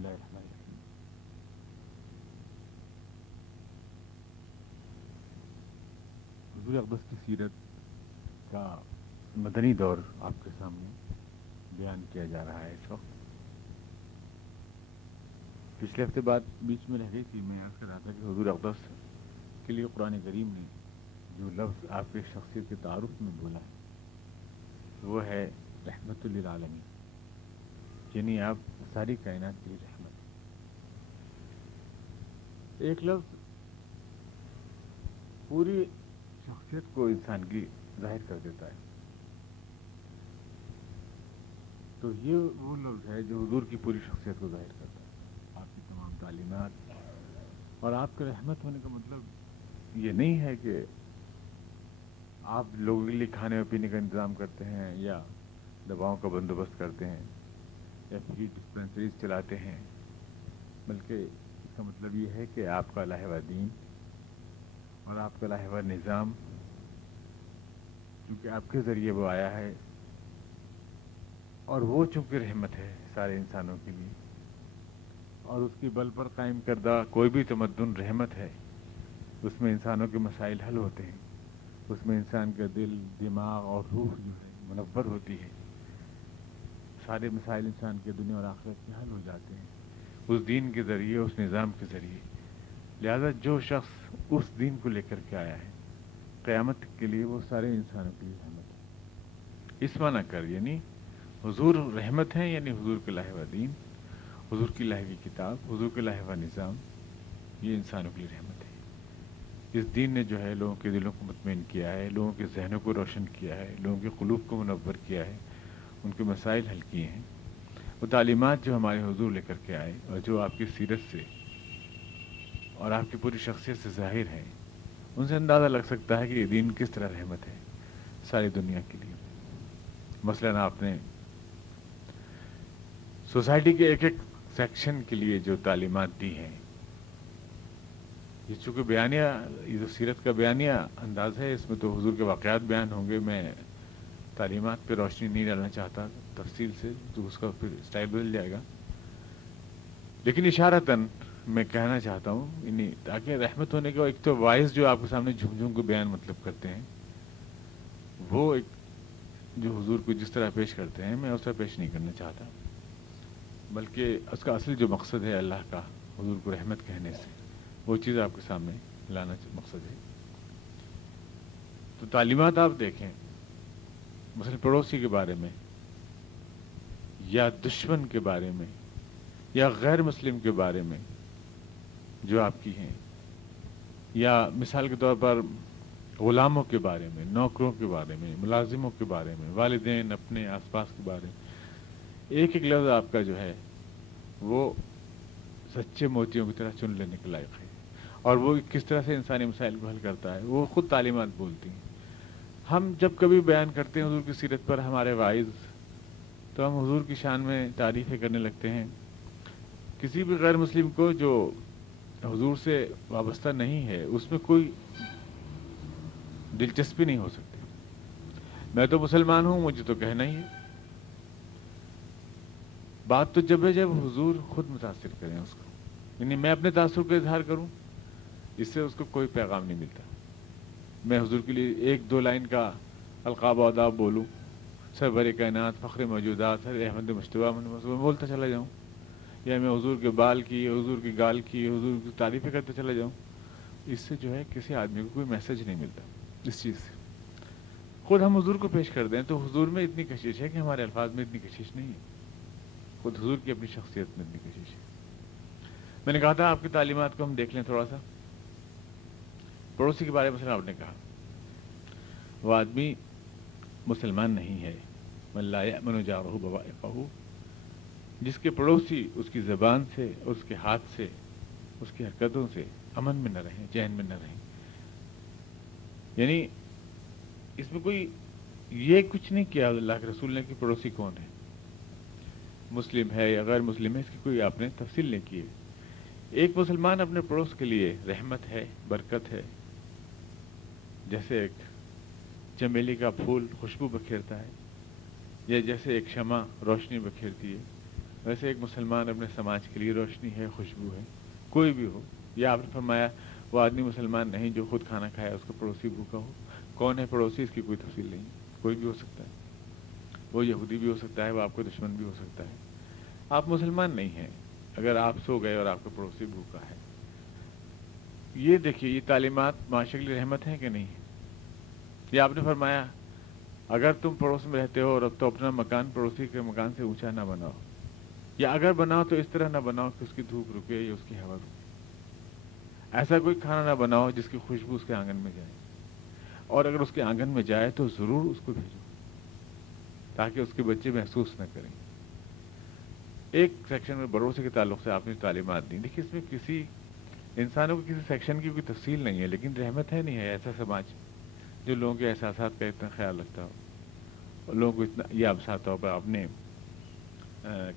اللہ الرحمن الرحیم۔ حضور اقدس کی سیرت کا مدنی دور آپ کے سامنے بیان کیا جا رہا ہے اس وقت۔ پچھلے ہفتے بات بیچ میں رہ گئی تھی، میں عرض کر رہا تھا کہ حضور اقدس کے لیے قرآن کریم نے جو لفظ آپ کے شخصیت کے تعارف میں بولا ہے وہ ہے رحمت للعالمین، یعنی آپ ساری کائنات کی رحمت۔ ایک لفظ پوری شخصیت کو انسان کی ظاہر کر دیتا ہے، تو یہ وہ لفظ ہے جو حضور کی پوری شخصیت کو ظاہر کرتا ہے، آپ کی تمام تعلیمات۔ اور آپ کے رحمت ہونے کا مطلب یہ نہیں ہے کہ آپ لوگوں کے لیے کھانے اور پینے کا انتظام کرتے ہیں یا دواؤں کا بندوبست کرتے ہیں یا فری ڈسپینسریز چلاتے ہیں، بلکہ اس کا مطلب یہ ہے کہ آپ کا لاہور دین اور آپ کا لاہور نظام، چونکہ آپ کے ذریعے وہ آیا ہے اور وہ چونکہ رحمت ہے سارے انسانوں کے لیے، اور اس کی بل پر قائم کردہ کوئی بھی تمدن رحمت ہے، اس میں انسانوں کے مسائل حل ہوتے ہیں، اس میں انسان کا دل، دماغ اور روح جو ہے منور ہوتی ہے، سارے مسائل انسان کے دنیا اور آخرت کے حل ہو جاتے ہیں اس دین کے ذریعے، اس نظام کے ذریعے۔ لہذا جو شخص اس دین کو لے کر کے آیا ہے قیامت کے لیے، وہ سارے انسانوں کے لیے رحمت ہے۔ اس معنی کر یعنی حضور رحمت ہیں، یعنی حضور کے لائے ہوا دین، حضور کی لائے ہوئی کتاب، حضور کے لائے ہوا نظام، یہ انسانوں کے لیے رحمت ہے۔ اس دین نے جو ہے لوگوں کے دلوں کو مطمئن کیا ہے، لوگوں کے ذہنوں کو روشن کیا ہے، لوگوں کے قلوب کو منور کیا ہے، ان کے مسائل حل کیے ہیں۔ وہ تعلیمات جو ہمارے حضور لے کر کے آئے اور جو آپ کی سیرت سے اور آپ کی پوری شخصیت سے ظاہر ہے، ان سے اندازہ لگ سکتا ہے کہ یہ دین کس طرح رحمت ہے ساری دنیا کے لیے۔ مثلاً آپ نے سوسائٹی کے ایک ایک سیکشن کے لیے جو تعلیمات دی ہیں، یہ چونکہ بیانیہ، یہ جو سیرت کا بیانیہ انداز ہے، اس میں تو حضور کے واقعات بیان ہوں گے، میں تعلیمات پہ روشنی نہیں ڈالنا چاہتا تفصیل سے، تو اس کا پھر اسٹائل بدل جائے گا، لیکن اشارتاً میں کہنا چاہتا ہوں، یعنی تاکہ رحمت ہونے کا ایک تو وائز جو آپ کے سامنے جھوم جھوم کو بیان مطلب کرتے ہیں، وہ ایک جو حضور کو جس طرح پیش کرتے ہیں میں اس طرح پیش نہیں کرنا چاہتا، بلکہ اس کا اصل جو مقصد ہے اللہ کا حضور کو رحمت کہنے سے، وہ چیز آپ کے سامنے لانا مقصد ہے۔ تو تعلیمات آپ دیکھیں، مثلا پڑوسی کے بارے میں یا دشمن کے بارے میں یا غیر مسلم کے بارے میں جو آپ کی ہیں، یا مثال کے طور پر غلاموں کے بارے میں، نوکروں کے بارے میں، ملازموں کے بارے میں، والدین اپنے آس پاس کے بارے میں، ایک ایک لفظ آپ کا جو ہے وہ سچے موتیوں کی طرح چن لینے کے لائق ہے، اور وہ کس طرح سے انسانی مسائل کو حل کرتا ہے وہ خود تعلیمات بولتی ہیں۔ ہم جب کبھی بیان کرتے ہیں حضور کی سیرت پر ہمارے واعظ، تو ہم حضور کی شان میں تعریفیں کرنے لگتے ہیں۔ کسی بھی غیر مسلم کو جو حضور سے وابستہ نہیں ہے اس میں کوئی دلچسپی نہیں ہو سکتی۔ میں تو مسلمان ہوں، مجھے تو کہنا ہی ہے۔ بات تو جب ہے جب حضور خود متاثر کریں اس کو، یعنی میں اپنے تاثر کا اظہار کروں، اس سے اس کو کوئی پیغام نہیں ملتا۔ میں حضور کے لیے ایک دو لائن کا القاب و آداب بولوں، سرور کائنات، فخر موجودات، ہر احمد مشتبہ میں بولتا چلا جاؤں، یا میں حضور کے بال کی، حضور کی گال کی، حضور کی تعریفیں کرتے چلا جاؤں، اس سے جو ہے کسی آدمی کو کوئی میسج نہیں ملتا اس چیز سے۔ خود ہم حضور کو پیش کر دیں تو حضور میں اتنی کشش ہے کہ ہمارے الفاظ میں اتنی کشش نہیں ہے، خود حضور کی اپنی شخصیت میں اتنی کشش ہے۔ میں نے کہا تھا آپ کی تعلیمات کو ہم دیکھ لیں تھوڑا سا۔ پڑوسی کے بارے میں مثلا آپ نے کہا وہ آدمی مسلمان نہیں ہے، من لا یأمن جارہ بوائقہ، جس کے پڑوسی اس کی زبان سے، اس کے ہاتھ سے، اس کی حرکتوں سے امن میں نہ رہیں، چین میں نہ رہیں۔ یعنی اس میں کوئی یہ کچھ نہیں کیا اللہ کے رسول نے کہ پڑوسی کون ہے، مسلم ہے یا غیر مسلم ہے، اس کی کوئی آپ نے تفصیل نہیں کی ہے۔ ایک مسلمان اپنے پڑوس کے لیے رحمت ہے، برکت ہے، جیسے ایک چمیلی کا پھول خوشبو بکھیرتا ہے، یا جیسے ایک شمع روشنی بکھیرتی ہے، ویسے ایک مسلمان اپنے سماج کے لیے روشنی ہے، خوشبو ہے، کوئی بھی ہو. یا آپ نے فرمایا وہ آدمی مسلمان نہیں جو خود کھانا کھایا اس کا پڑوسی بھوکا ہو. کون ہے پڑوسی، اس کی کوئی تفصیل نہیں، کوئی بھی ہو سکتا ہے. وہ یہودی بھی ہو سکتا ہے، وہ آپ کا دشمن بھی ہو سکتا ہے. آپ مسلمان نہیں ہیں اگر آپ سو گئے اور آپ کا پڑوسی بھوکا ہے. یہ دیکھیے، یہ تعلیمات معاشرے کے لیے رحمت ہیں کہ نہیں ہے؟ یہ آپ نے فرمایا اگر تم پڑوس میں رہتے ہو اور اب تو اپنا مکان پڑوسی کے مکان سے اونچا نہ بناؤ، یا اگر بناؤ تو اس طرح نہ بناؤ کہ اس کی دھوپ رکے یا اس کی ہوا رکے. ایسا کوئی کھانا نہ بناؤ جس کی خوشبو اس کے آنگن میں جائے، اور اگر اس کے آنگن میں جائے تو ضرور اس کو بھیجو تاکہ اس کے بچے محسوس نہ کریں. ایک سیکشن میں بھروسے کے تعلق سے آپ نے تعلیمات دی. دیکھیے اس میں کسی انسانوں کو کسی سیکشن کی کوئی تفصیل نہیں ہے، لیکن رحمت ہے نہیں ہے ایسا سماج جو لوگوں کے احساسات کا اتنا خیال رکھتا ہو اور لوگوں کو اتنا. یہ آپ صاف طور پر آپ نے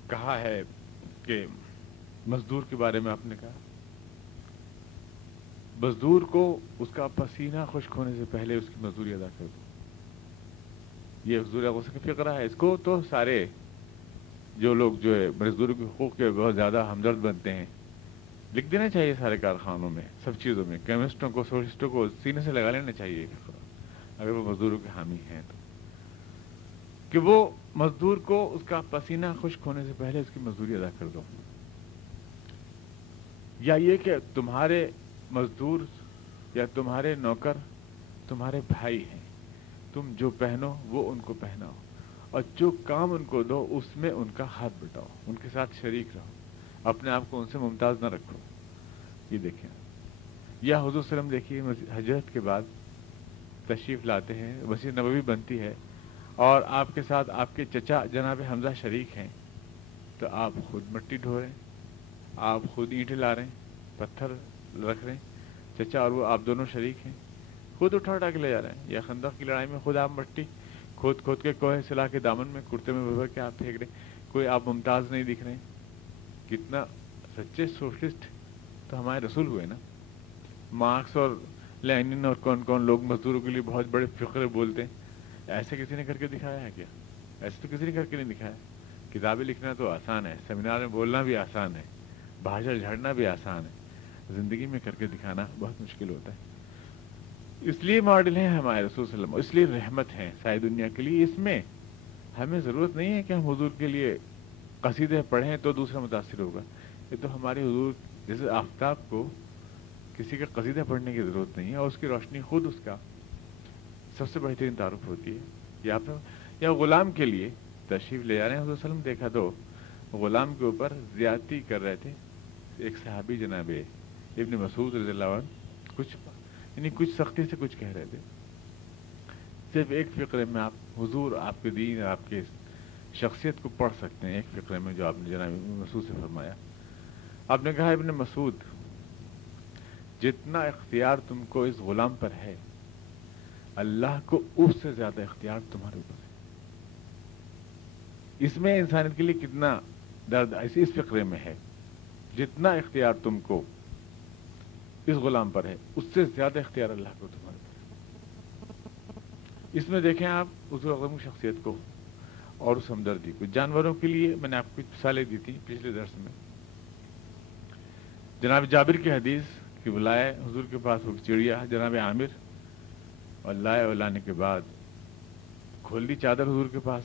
کہا ہے کہ مزدور کے بارے میں آپ نے کہا مزدور کو اس کا پسینہ خشک ہونے سے پہلے اس کی مزدوری ادا کر دو. یہ حضور غوث کا فقرہ ہے. اس کو تو سارے جو لوگ جو ہے مزدوروں کے حقوق کے بہت زیادہ ہمدرد بنتے ہیں لکھ دینا چاہیے سارے کارخانوں میں، سب چیزوں میں. کیمسٹوں کو، سوشسٹوں کو سینے سے لگا لینا چاہیے یہ فقرہ اگر وہ مزدوروں کے حامی ہیں تو، کہ وہ مزدور کو اس کا پسینہ خشک ہونے سے پہلے اس کی مزدوری ادا کر دو. یا یہ کہ تمہارے مزدور یا تمہارے نوکر تمہارے بھائی ہیں، تم جو پہنو وہ ان کو پہناؤ اور جو کام ان کو دو اس میں ان کا ہاتھ بٹاؤ، ان کے ساتھ شریک رہو، اپنے آپ کو ان سے ممتاز نہ رکھو. یہ دیکھیں. یا حضور صلی اللہ علیہ وسلم دیکھیے ہجرت کے بعد تشریف لاتے ہیں، مسجد نبوی بنتی ہے اور آپ کے ساتھ آپ کے چچا جناب حمزہ شریک ہیں، تو آپ خود مٹی ڈھو رہے ہیں، آپ خود اینٹیں لا رہے ہیں، پتھر رکھ رہے ہیں، چچا اور وہ آپ دونوں شریک ہیں، خود اٹھا کے لے جا رہے ہیں. یا خندق کی لڑائی میں خود آپ مٹی کھود کے کوہ سلا کے دامن میں کرتے میں بھر کے آپ پھینک رہے ہیں، کوئی آپ ممتاز نہیں دکھ رہے ہیں. کتنا سچے سوشلسٹ تو ہمارے رسول ہوئے نا. مارکس اور لینن اور کون کون لوگ مزدوروں کے لیے بہت بڑے فقرے بولتے ہیں. ایسے کسی نے کر کے دکھایا ہے کیا؟ ایسے تو کسی نے کر کے نہیں دکھایا. کتابیں لکھنا تو آسان ہے، سیمینار میں بولنا بھی آسان ہے، بھاشن جھاڑنا بھی آسان ہے، زندگی میں کر کے دکھانا بہت مشکل ہوتا ہے. اس لیے ماڈل ہیں ہمارے رسول صلی اللہ علیہ وسلم، اس لیے رحمت ہیں ساری دنیا کے لیے. اس میں ہمیں ضرورت نہیں ہے کہ ہم حضور کے لیے قصیدے پڑھیں تو دوسرا متاثر ہوگا. یہ تو ہمارے حضور جیسے آفتاب کو کسی کا قصیدہ پڑھنے کی ضرورت نہیں ہے، اور اس کی روشنی خود اس کا سب سے بہترین تعارف ہوتی ہے. یا غلام کے لیے تشریف لے جا رہے ہیں حضور صلی اللہ علیہ وسلم، دیکھا تو غلام کے اوپر زیادتی کر رہے تھے ایک صحابی جناب ابن مسعود رضی اللہ عنہ، کچھ سختی سے کچھ کہہ رہے تھے. صرف ایک فقرے میں آپ حضور آپ کے دین اور آپ کے شخصیت کو پڑھ سکتے ہیں. ایک فقرے میں جو آپ نے جناب ابن مسعود سے فرمایا، آپ نے کہا ابن مسعود جتنا اختیار تم کو اس غلام پر ہے اللہ کو اس سے زیادہ اختیار تمہارے اوپر ہے. اس میں انسانیت کے لیے کتنا درد اس فقرے میں ہے. جتنا اختیار تم کو اس غلام پر ہے اس سے زیادہ اختیار اللہ کو تمہارے پر ہے. اس میں دیکھیں آپ اس غلام کی شخصیت کو اور اس ہمدردی کو. جانوروں کے لیے میں نے آپ کو کچھ مثالیں دی تھیں پچھلے درس میں. جناب جابر کی حدیث کہ بلائے حضور کے پاس وہ چڑیا جناب عامر، اور لائے اور لانے کے بعد کھول دی چادر حضور کے پاس،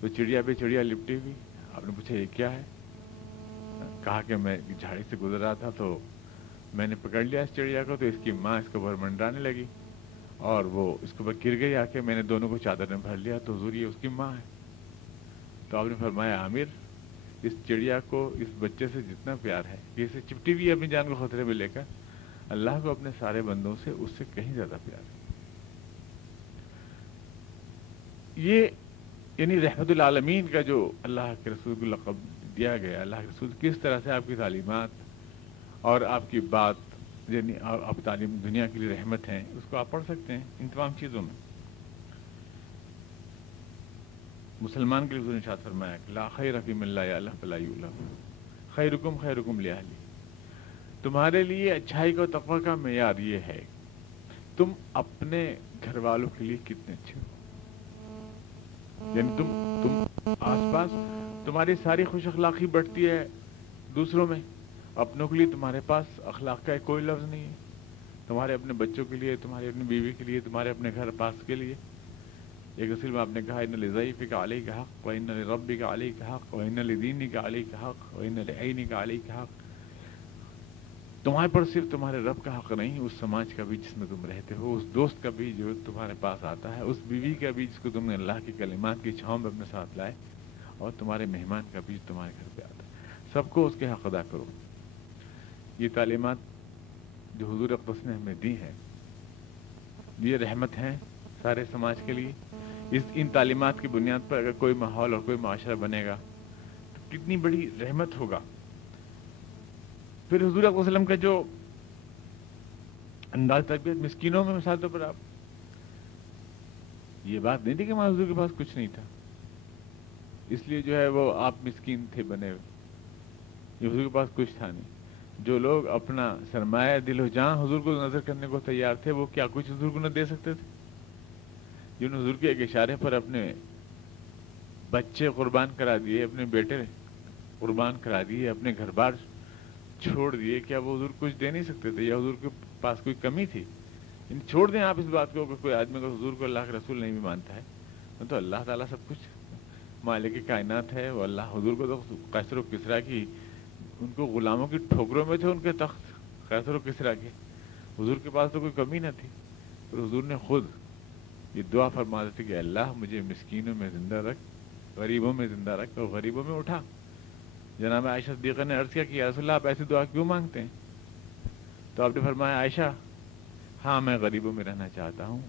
تو چڑیا پہ چڑیا لپٹی ہوئی. آپ نے پوچھا یہ کیا ہے؟ کہا کہ میں جھاڑی سے گزر رہا تھا تو میں نے پکڑ لیا اس چڑیا کو، تو اس کی ماں اس کو اوپر منڈرانے لگی اور وہ اس کے اوپر گر گئی آ کے. میں نے دونوں کو چادر میں بھر لیا تو حضور یہ اس کی ماں ہے. تو آپ نے فرمایا عامر اس چڑیا کو اس بچے سے جتنا پیار ہے کہ اسے چپٹی ہوئی اپنی جان کو خطرے میں لے کر، اللہ کو اپنے سارے بندوں سے اس سے کہیں زیادہ پیار ہے. یہ یعنی رحمت العالمین کا جو اللہ کے رسول کو لقب دیا گیا. اللہ کے رسول کس طرح سے آپ کی تعلیمات اور آپ کی بات یعنی آپ تعلیم دنیا کے لیے رحمت ہیں، اس کو آپ پڑھ سکتے ہیں ان تمام چیزوں میں. مسلمان کے لیے حضور نے ارشاد فرمایا کہ لا خیر فی من لا یعلم فلا یعلم خیرکم خیرکم لأہلہ. تمہارے لیے اچھائی کا تقوی کا معیار یہ ہے تم اپنے گھر والوں کے لیے کتنے اچھے ہو. یعنی تم آس پاس تمہاری ساری خوش اخلاقی بڑھتی ہے دوسروں میں، اپنوں کے لیے تمہارے پاس اخلاق کا کوئی لفظ نہیں ہے، تمہارے اپنے بچوں کے لیے، تمہاری اپنی بیوی کے لیے، تمہارے اپنے گھر پاس کے لیے۔ ایک اصل میں آپ نے کہا ان لضیفک علیک حق وان لربک علیک حق وان لدینک علیک حق وان لعینک علیک حق۔ تمہارے پر صرف تمہارے رب کا حق نہیں، اس سماج کا بھی جس میں تم رہتے ہو، اس دوست کا بھی جو تمہارے پاس آتا ہے، اس بیوی کا بھی جس کو تم نے اللہ کے کلمات کی چھاؤں میں اپنے ساتھ لائے، اور تمہارے مہمان کا بھی جو تمہارے گھر پہ آتا ہے، سب کو اس کے حق ادا کرو۔ یہ تعلیمات جو حضور اقدس نے ہمیں دی ہیں، یہ رحمت ہیں سارے سماج کے لیے۔ ان تعلیمات کی بنیاد پر اگر کوئی ماحول اور کوئی معاشرہ بنے گا تو کتنی بڑی رحمت ہوگا۔ پھر حضور صلی اللہ علیہ وسلم کا جو انداز تربیت، مسکینوں میں مثال طور پر آپ، یہ بات نہیں تھی کہ ہمارے حضور کے پاس کچھ نہیں تھا اس لیے جو ہے وہ آپ مسکین تھے بنے ہوئے، یہ حضور کے پاس کچھ تھا نہیں۔ جو لوگ اپنا سرمایہ دل و جان حضور کو نظر کرنے کو تیار تھے، وہ کیا کچھ حضور کو نہ دے سکتے تھے؟ جنہوں نے حضور کے ایک اشارے پر اپنے بچے قربان کرا دیے، اپنے بیٹے قربان کرا دیے، اپنے گھر بار چھوڑ دیے، کیا وہ حضور کچھ دے نہیں سکتے تھے، یا حضور کے پاس کوئی کمی تھی؟ چھوڑ دیں آپ اس بات کو کہ کوئی آدمی اگر حضور کو اللہ کے رسول نہیں بھی مانتا ہے تو اللہ تعالیٰ سب کچھ مالک کائنات ہے، وہ اللہ حضور کو تو قیصر و کسریٰ کی، ان کو غلاموں کی ٹھوکروں میں تھے ان کے تخت قیصر و کسریٰ کے، حضور کے پاس تو کوئی کمی نہ تھی۔ پھر حضور نے خود یہ دعا فرماتے تھے کہ اللہ مجھے مسکینوں میں زندہ رکھ، غریبوں میں زندہ رکھ اور غریبوں میں اٹھا۔ جناب عائشہ صدیقہ نے عرض کیا کہ یا رسول اللہ آپ ایسی دعا کیوں مانگتے ہیں؟ تو آپ نے فرمایا عائشہ ہاں میں غریبوں میں رہنا چاہتا ہوں،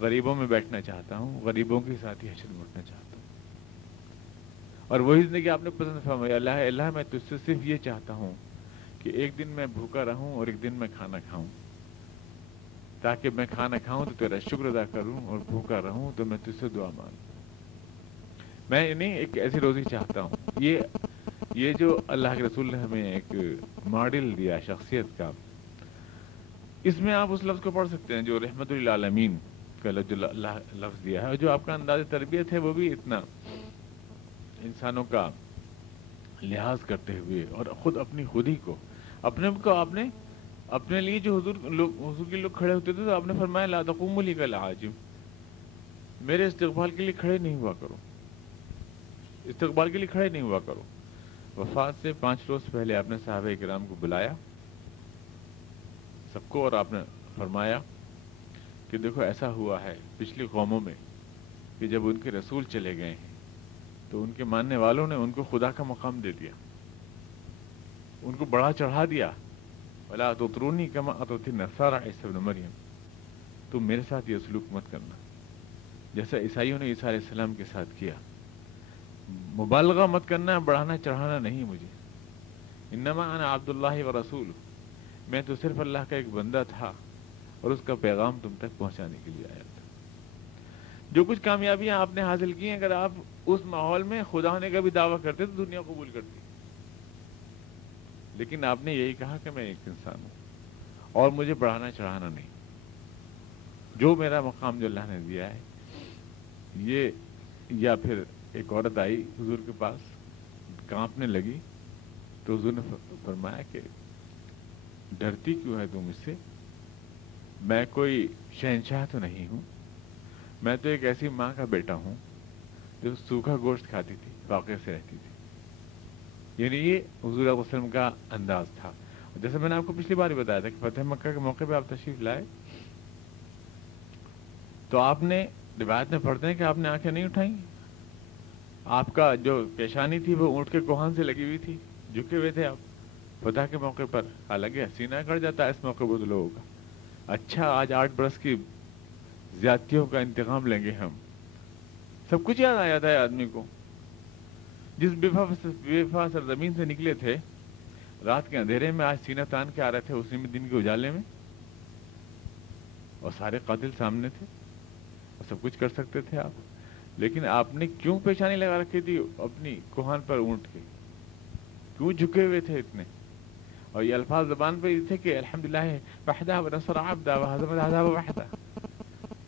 غریبوں میں بیٹھنا چاہتا ہوں، غریبوں کے ساتھ ہی حشر میں اٹھنا چاہتا ہوں۔ اور وہی زندگی آپ نے پسند فرمایا، اللہ میں تجھ سے صرف یہ چاہتا ہوں کہ ایک دن میں بھوکا رہوں اور ایک دن میں کھانا کھاؤں، تاکہ میں کھانا کھاؤں تو تیرا شکر ادا کروں اور بھوکا رہوں تو میں تجھ سے دعا مانگوں۔ میں انہیں ایک ایسی روزی چاہتا ہوں۔ یہ جو اللہ کے رسول نے ہمیں ایک ماڈل دیا شخصیت کا، اس میں آپ اس لفظ کو پڑھ سکتے ہیں جو رحمت للعالمین کا لفظ دیا ہے، اور جو آپ کا انداز تربیت ہے وہ بھی اتنا انسانوں کا لحاظ کرتے ہوئے، اور خود اپنی خودی کو اپنے کو آپ نے اپنے لیے جو حضور کے لوگ کھڑے ہوتے تھے تو آپ نے فرمایا لا تقوموا لی کالعاجم، میرے استقبال کے لیے کھڑے نہیں ہوا کرو، استقبال کے لیے کھڑے نہیں ہوا کرو۔ وفات سے 5 روز پہلے آپ نے صحابہ کرام کو بلایا سب کو، اور آپ نے فرمایا کہ دیکھو ایسا ہوا ہے پچھلی قوموں میں کہ جب ان کے رسول چلے گئے ہیں تو ان کے ماننے والوں نے ان کو خدا کا مقام دے دیا، ان کو بڑا چڑھا دیا۔ وَلَا تُطْرُونِي كَمَا أَطَرْتِ النَّصَارَىٰ عِیسیٰ ابْنَ مَرْیَم، تم میرے ساتھ یہ سلوک مت کرنا جیسا عیسائیوں نے عیسیٰ علیہ السلام کے ساتھ کیا، مبالغہ مت کرنا، بڑھانا چڑھانا نہیں مجھے۔ انما انا عبد اللہ ورسول، میں تو صرف اللہ کا ایک بندہ تھا اور اس کا پیغام تم تک پہنچانے کے لیے آیا تھا۔ جو کچھ کامیابیاں آپ نے حاصل کی ہیں، اگر آپ اس ماحول میں خدا ہونے کا بھی دعویٰ کرتے تو دنیا قبول کرتی، لیکن آپ نے یہی کہا کہ میں ایک انسان ہوں اور مجھے بڑھانا چڑھانا نہیں، جو میرا مقام جو اللہ نے دیا ہے یہ۔ یا پھر ایک عورت آئی حضور کے پاس کانپنے لگی تو حضور نے فرمایا کہ ڈرتی کیوں ہے تم مجھ سے؟ میں کوئی شہنشاہ تو نہیں ہوں، میں تو ایک ایسی ماں کا بیٹا ہوں جو سوکھا گوشت کھاتی تھی، واقعے سے رہتی تھی۔ یعنی یہ حضور صلی اللہ علیہ وسلم کا انداز تھا۔ جیسے میں نے آپ کو پچھلی بار ہی بتایا تھا کہ فتح مکہ کے موقع پہ آپ تشریف لائے تو آپ نے روایت میں پڑھتے ہیں کہ آپ نے آنکھیں نہیں اٹھائیں، آپ کا جو پیشانی تھی وہ اونٹ کے کوہان سے لگی ہوئی تھی، جھکے ہوئے تھے آپ فتح کے موقع پر، حالانکہ سینہ کٹ جاتا ہے اس موقع پر لوگوں کا۔ اچھا آج 8 برس کی زیادتیوں کا انتقام لیں گے ہم، سب کچھ یاد آ جاتا ہے آدمی کو۔ جس بے وفا سرزمین سے نکلے تھے رات کے اندھیرے میں، آج سینہ تان کے آ رہے تھے اسی میں دن کے اجالے میں، اور سارے قاتل سامنے تھے اور سب کچھ کر سکتے تھے آپ، لیکن آپ نے کیوں پیشانی لگا رکھی تھی اپنی کوہان پر اونٹ کے؟ کیوں جھکے ہوئے تھے اتنے؟ اور یہ الفاظ زبان پہ تھے کہ الحمدللہ وحدہ ونصر عبدہ وہزم العذاب وحدہ،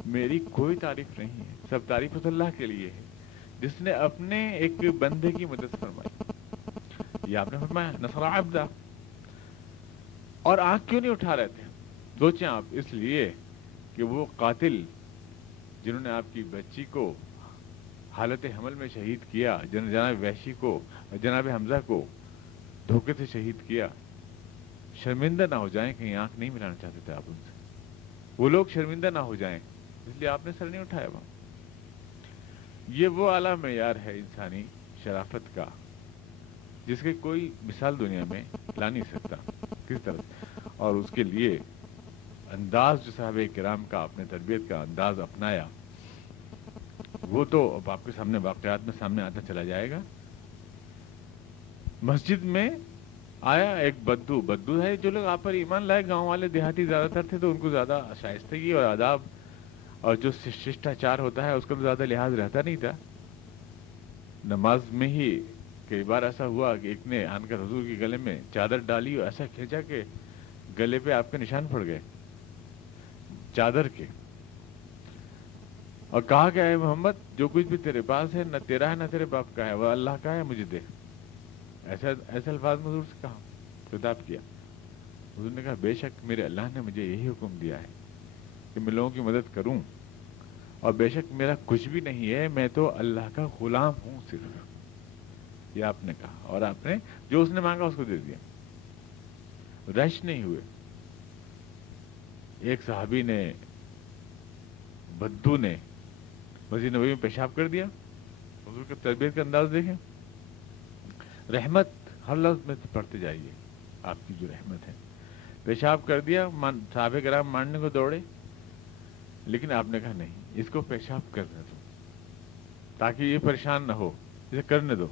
میری کوئی تعریف نہیں ہے، سب تعریف اللہ کے لیے ہے جس نے اپنے ایک بندے کی مدد فرمائی. یہ آپ نے فرمایا نصر عبدہ. اور آنکھ کیوں نہیں اٹھا رہے تھے؟ سوچیں آپ، اس لیے کہ وہ قاتل جنہوں نے آپ کی بچی کو حالت حمل میں شہید کیا، جناب وحشی کو، جناب حمزہ کو دھوکے سے شہید کیا، شرمندہ نہ ہو جائیں. کہیں آنکھ نہیں ملانا چاہتے تھے آپ ان سے، وہ لوگ شرمندہ نہ ہو جائیں، اس لیے آپ نے سر نہیں اٹھایا وہاں. یہ وہ اعلیٰ معیار ہے انسانی شرافت کا جس کی کوئی مثال دنیا میں لا نہیں سکتا کس طرح سے. اور اس کے لیے انداز جو صحابہ کرام کا اپنے تربیت کا انداز اپنایا، وہ تو اب آپ کے سامنے واقعات میں سامنے آتا چلا جائے گا. مسجد میں آیا ایک بدو ہے. جو لوگ آپ پر ایمان لائے گاؤں والے دیہاتی زیادہ تر تھے، تو ان کو زیادہ شائستگی اور آداب اور جو ششٹاچار ہوتا ہے اس کا زیادہ لحاظ رہتا نہیں تھا. نماز میں ہی کئی بار ایسا ہوا کہ ایک نے آن کر حضور کے گلے میں چادر ڈالی اور ایسا کھینچا کہ گلے پہ آپ کے نشان پڑ گئے چادر کے، اور کہا کہ اے محمد جو کچھ بھی تیرے پاس ہے نہ تیرا ہے نہ تیرے باپ کا ہے، وہ اللہ کا ہے، مجھے دے. ایسے الفاظ میں حضور سے کہا، خطاب کیا. حضور نے کہا بے شک میرے اللہ نے مجھے یہی حکم دیا ہے کہ میں لوگوں کی مدد کروں، اور بے شک میرا کچھ بھی نہیں ہے، میں تو اللہ کا غلام ہوں صرف. یہ آپ نے کہا، اور آپ نے جو اس نے مانگا اس کو دے دیا. رش نہیں ہوئے. ایک صحابی نے، بدو نے مسجد نبوی میں پیشاب کر دیا. حضور کے تربیت کا انداز دیکھیں. رحمت ہر لفظ میں پڑھتے جائیے، آپ کی جو رحمت ہے. پیشاب کر دیا، صحابہ کرام ماننے کو دوڑے، لیکن آپ نے کہا نہیں، اس کو پیشاب کرنے دو تاکہ یہ پریشان نہ ہو، اسے کرنے دو.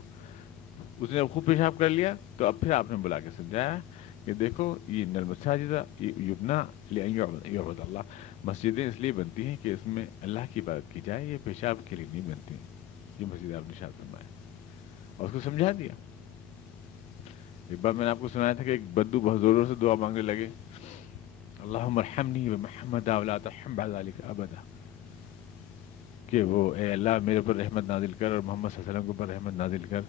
اس نے خوب پیشاب کر لیا تو اب پھر آپ نے بلا کے سمجھایا کہ دیکھو یہ ان المساجد یبنا لیعبد اللہ، مسجدیں اس لیے بنتی ہیں کہ اس میں اللہ کی عبادت کی جائے، یہ پیشاب کے لیے نہیں بنتی. یہ مسجد آپ نے ارشاد فرمایا اور اس کو سمجھا دیا. ایک بار میں نے آپ کو سنایا تھا کہ ایک بدو بہت زوروں سے دعا مانگنے لگے، اللہم ارحمنی ومحمد ولا ترحم بعد ذلک ابدا، کہ وہ اے اللہ میرے پر رحمت نازل کر اور محمد صلی اللہ علیہ وسلم کے اوپر رحمت نازل کر،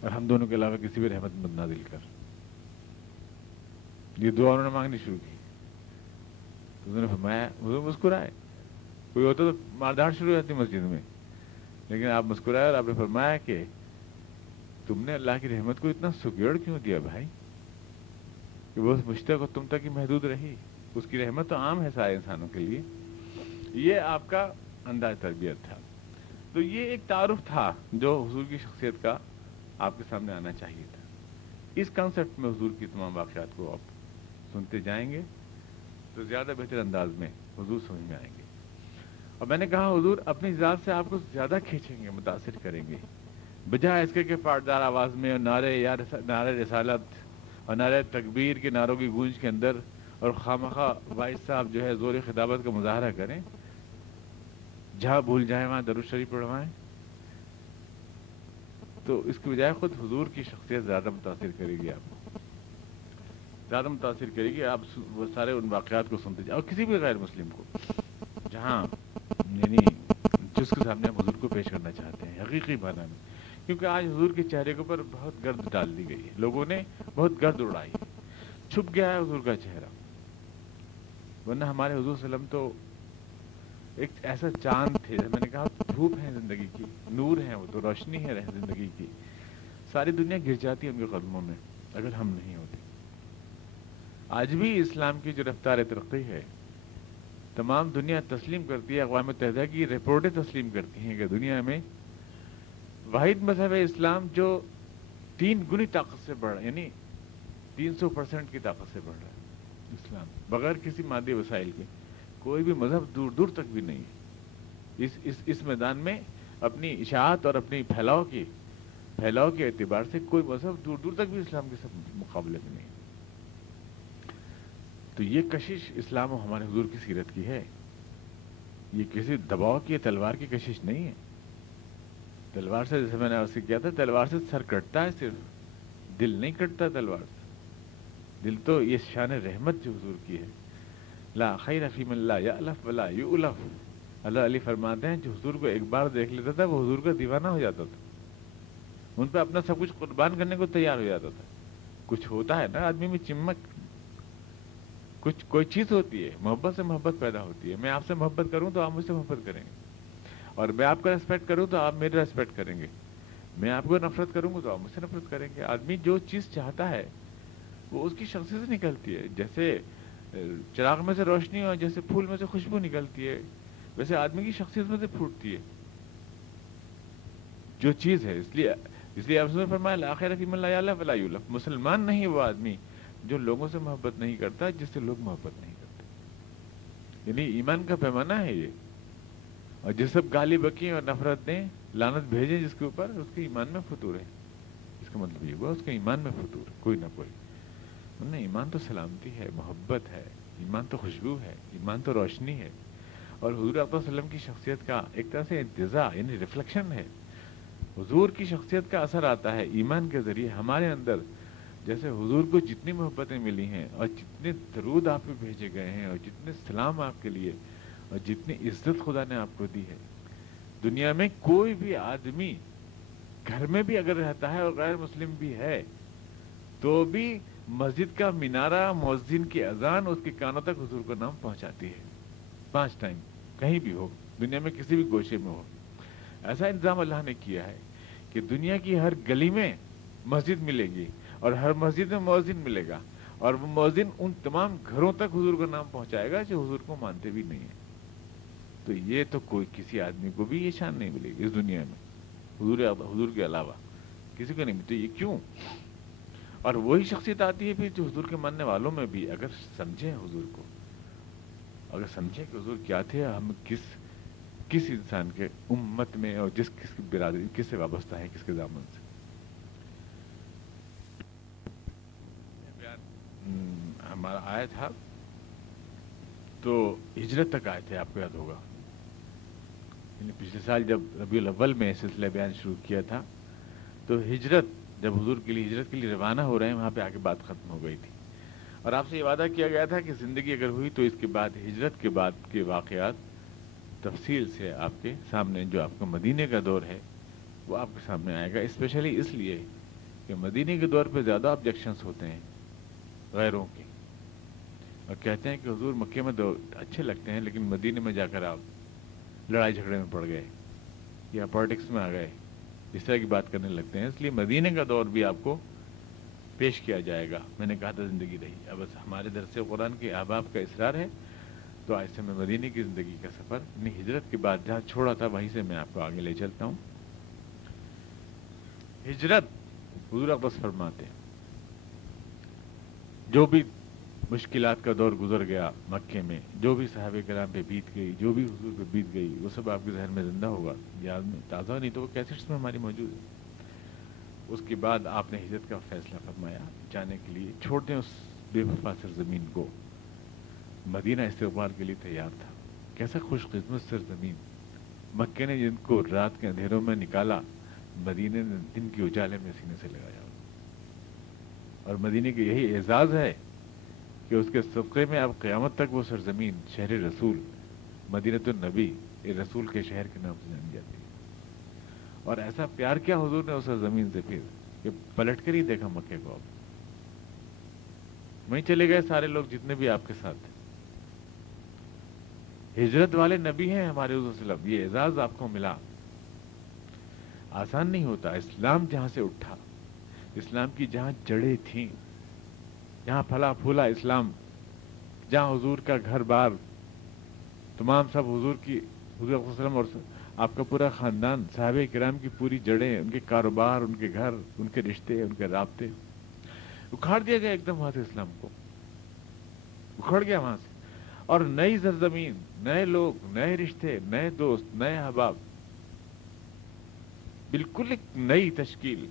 اور ہم دونوں کے علاوہ کسی بھی رحمت مت نازل کر. یہ دعا انہوں نے مانگنی شروع کی. تو انہوں نے فرمایا، حضور مسکرائے. کوئی ہوتا تو مارداڑ شروع ہو جاتی مسجد میں، لیکن آپ مسکرائے اور آپ نے فرمایا کہ تم نے اللہ کی رحمت کو اتنا سگیڑ کیوں دیا بھائی کہ وہ مجھ تک اور تم تک ہی محدود رہی. اس کی رحمت تو عام ہے سارے انسانوں کے لیے. یہ آپ کا انداز تربیت تھا. تو یہ ایک تعارف تھا جو حضور کی شخصیت کا آپ کے سامنے آنا چاہیے تھا. اس کانسیپٹ میں حضور کی تمام واقعات کو آپ سنتے جائیں گے تو زیادہ بہتر انداز میں حضور سمجھ میں آئیں گے. اور میں نے کہا حضور اپنی ذات سے آپ کو زیادہ کھینچیں گے، متاثر کریں گے، بجائے اس کے کہ پاٹدار آواز میں اور نعرے رسالت اور نعرے تکبیر کے نعروں کی گونج کے اندر اور خامخواہ وائس صاحب جو ہے زور خطابت کا مظاہرہ کریں، جہاں بھول جائیں وہاں درود شریف پڑھوائیں. تو اس کی بجائے خود حضور کی شخصیت زیادہ متاثر کرے گی، آپ کو زیادہ متاثر کرے گی. آپ وہ سارے ان واقعات کو سنتے جائیں، اور کسی بھی غیر مسلم کو جہاں یعنی جس کے سامنے ہم حضور کو پیش کرنا چاہتے ہیں حقیقی معنی میں. کیونکہ آج حضور کے چہرے کے اوپر بہت گرد ڈال دی گئی ہے، لوگوں نے بہت گرد اڑائی ہے، چھپ گیا ہے حضور کا چہرہ. ورنہ ہمارے حضور صلی اللہ علیہ وسلم تو ایک ایسا چاند تھے، میں نے کہا دھوپ ہے زندگی کی، نور ہے، وہ تو روشنی ہے زندگی کی. ساری دنیا گر جاتی ہے ان کے قدموں میں اگر ہم نہیں ہوتے. آج بھی اسلام کی جو رفتار ترقی ہے تمام دنیا تسلیم کرتی ہے، اقوام متحدہ کی رپورٹیں تسلیم کرتی ہیں کہ دنیا میں واحد مذہب اسلام جو 3 گنی طاقت سے بڑھ رہا ہے، یعنی 300% کی طاقت سے بڑھ رہا ہے اسلام، بغیر کسی مادی وسائل کے. کوئی بھی مذہب دور دور تک بھی نہیں ہے اس میدان میں اپنی اشاعت اور اپنی پھیلاؤ کے اعتبار سے کوئی مذہب دور دور تک بھی اسلام کے مقابلے میں نہیں. تو یہ کشش اسلام و ہمارے حضور کی سیرت کی ہے. یہ کسی دباؤ کی تلوار کی کشش نہیں ہے. تلوار سے جیسے میں نے عرض کیا تھا، تلوار سے سر کٹتا ہے صرف، دل نہیں کٹتا تلوار سے. دل تو یہ شان رحمت جو حضور کی ہے، لا خیر فی من لا یألف ولا یؤلف، اللہ علی فرماتے ہیں جو حضور کو ایک بار دیکھ لیتا تھا وہ حضور کا دیوانہ ہو جاتا تھا، ان پہ اپنا سب کچھ قربان کرنے کو تیار ہو جاتا تھا۔ کچھ ہوتا ہے نا آدمی میں چمک، کچھ کوئی چیز ہوتی ہے، محبت سے محبت پیدا ہوتی ہے۔ میں آپ سے محبت کروں تو آپ مجھ سے محبت کریں گے، اور میں آپ کا ریسپیکٹ کروں تو آپ میرے ریسپیکٹ کریں گے، میں آپ کو نفرت کروں گا تو آپ مجھ سے نفرت کریں گے۔ آدمی جو چیز چاہتا ہے وہ اس کی شخصیت سے نکلتی ہے، جیسے چراغ میں سے روشنی اور جیسے پھول میں سے خوشبو نکلتی ہے، ویسے آدمی کی شخصیت میں سے پھوٹتی ہے جو چیز ہے۔ اس لیے آپ نے فرمایا لا خیر فی من لا یألف ولا یؤلف، مسلمان نہیں وہ آدمی جو لوگوں سے محبت نہیں کرتا جس سے لوگ محبت نہیں کرتے، یعنی ایمان کا پیمانہ ہے یہ۔ اور جس سب گالی بکیں اور نفرت دیں، لعنت بھیجیں جس کے اوپر، اس کے ایمان میں فطور ہے۔ اس کا مطلب یہ ہوا اس کے ایمان میں فطور ہے کوئی نہ کوئی، ورنہ ایمان تو سلامتی ہے، محبت ہے، ایمان تو خوشبو ہے، ایمان تو روشنی ہے۔ اور حضور صلی اللہ علیہ وسلم کی شخصیت کا ایک طرح سے انتزاع یعنی ریفلیکشن ہے۔ حضور کی شخصیت کا اثر آتا ہے ایمان کے ذریعے ہمارے اندر، جیسے حضور کو جتنی محبتیں ملی ہیں اور جتنے درود آپ پہ بھیجے گئے ہیں اور جتنے سلام آپ کے لیے اور جتنی عزت خدا نے آپ کو دی ہے، دنیا میں کوئی بھی آدمی گھر میں بھی اگر رہتا ہے اور غیر مسلم بھی ہے تو بھی مسجد کا مینارہ، مؤذن کی اذان اس کے کانوں تک حضور کا نام پہنچاتی ہے، 5 ٹائم کہیں بھی ہو، دنیا میں کسی بھی گوشے میں ہو۔ ایسا انتظام اللہ نے کیا ہے کہ دنیا کی ہر گلی میں مسجد ملے گی اور ہر مسجد میں مؤذن ملے گا، اور وہ مؤذن ان تمام گھروں تک حضور کا نام پہنچائے گا جو حضور کو مانتے بھی نہیں ہیں۔ تو یہ تو کوئی کسی آدمی کو بھی یہ شان نہیں ملے گی اس دنیا میں، حضور کے علاوہ کسی کو نہیں ملتی۔ یہ کیوں؟ اور وہی شخصیت آتی ہے پھر جو حضور کے ماننے والوں میں بھی اگر سمجھیں حضور کو، اگر سمجھیں کہ حضور کیا تھے، ہم کس انسان کے امت میں اور کس کی برادری کس سے وابستہ ہے، کس کے دامن سے۔ ہمارا آیا تھا تو ہجرت تک آئے تھے، آپ کو یاد ہوگا، یعنی پچھلے سال جب ربیع الاول میں سلسلہ بیان شروع کیا تھا تو ہجرت، جب حضور کے لیے ہجرت کے لیے روانہ ہو رہے ہیں وہاں پہ آگے بات ختم ہو گئی تھی، اور آپ سے یہ وعدہ کیا گیا تھا کہ زندگی اگر ہوئی تو اس کے بعد ہجرت کے بعد کے واقعات تفصیل سے آپ کے سامنے، جو آپ کا مدینے کا دور ہے وہ آپ کے سامنے آئے گا، اسپیشلی اس لیے کہ مدینے کے دور پہ زیادہ آبجیکشنز ہوتے ہیں غیروں کے، اور کہتے ہیں کہ حضور مکے میں تو اچھے لگتے ہیں لیکن مدینے میں جا کر آپ لڑائی جھگڑے میں پڑ گئے یا پالیٹکس میں آ گئے، اس طرح کی بات کرنے لگتے ہیں۔ اس لیے مدینے کا دور بھی آپ کو پیش کیا جائے گا۔ میں نے کہا تھا زندگی رہی، اب بس ہمارے درس قرآن کے احباب کا اصرار ہے تو آج سے میں مدینے کی زندگی کا سفر یعنی ہجرت کے بعد جہاں چھوڑا تھا وہیں سے میں آپ کو آگے لے چلتا ہوں۔ ہجرت، حضور اقدس فرماتے ہیں جو بھی مشکلات کا دور گزر گیا مکے میں، جو بھی صحابہ کرام پہ بیت گئی، جو بھی حضور پہ بیت گئی، وہ سب آپ کے ذہن میں زندہ ہوگا، یاد میں تازہ، نہیں تو وہ کیسٹس میں ہماری موجود ہے۔ اس کے بعد آپ نے ہجرت کا فیصلہ فرمایا جانے کے لیے، چھوڑ دیں اس بے وفا سرزمین کو۔ مدینہ استقبال کے لیے تیار تھا، کیسا خوش قسمت سرزمین، مکے نے جن کو رات کے اندھیروں میں نکالا، مدینے نے دن کی اجالے میں سینے سے لگایا، اور مدینے کے یہی اعزاز ہے کہ اس کے صدقے میں اب قیامت تک وہ سرزمین شہر رسول، مدینۃ النبی، رسول کے شہر کے نام سے جانی جاتی ہے۔ اور ایسا پیار کیا حضور نے اس سرزمین سے پھر کہ پلٹ کر ہی دیکھا مکے کو، اب وہیں چلے گئے سارے لوگ جتنے بھی آپ کے ساتھ تھے۔ ہجرت والے نبی ہیں ہمارے حضور صلی اللہ علیہ وسلم، یہ اعزاز آپ کو ملا، آسان نہیں ہوتا۔ اسلام جہاں سے اٹھا، اسلام کی جہاں جڑیں تھیں، جہاں پھلا پھولا اسلام، جہاں حضور کا گھر بار تمام سب حضور کی، حضور صلی اللہ علیہ وسلم اور آپ کا پورا خاندان، صحابہ کرام کی پوری جڑیں، ان کے کاروبار، ان کے گھر، ان کے رشتے، ان کے رابطے، اکھاڑ دیا گیا ایک دم وہاں سے، اسلام کو اکھڑ گیا وہاں سے، اور نئی سرزمین، نئے لوگ، نئے رشتے، نئے دوست، نئے احباب، بالکل ایک نئی تشکیل،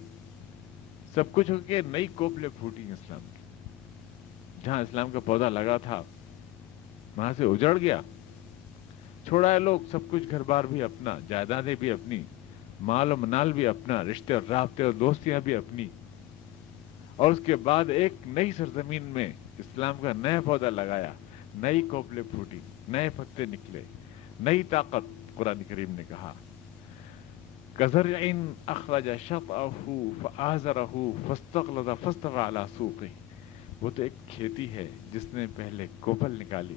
سب کچھ ہو کے نئی کوپلیں پھوٹی اسلام کی۔ جہاں اسلام کا پودا لگا تھا وہاں سے اجڑ گیا، چھوڑا ہے لوگ سب کچھ، گھر بار بھی اپنا، جائیدادیں بھی اپنی، مال و منال بھی اپنا، رشتے اور رابطے اور دوستیاں بھی اپنی، اور اس کے بعد ایک نئی سرزمین میں اسلام کا نیا پودا لگایا، نئی کوپلیں پھوٹی، نئے پتے نکلے، نئی طاقت قرآن کریم نے کہا کزرعن اخرج شطأہ فآزرہ فاستغلظ فاستوى علی سوقہ، وہ تو ایک کھیتی ہے جس نے پہلے کوپل نکالی،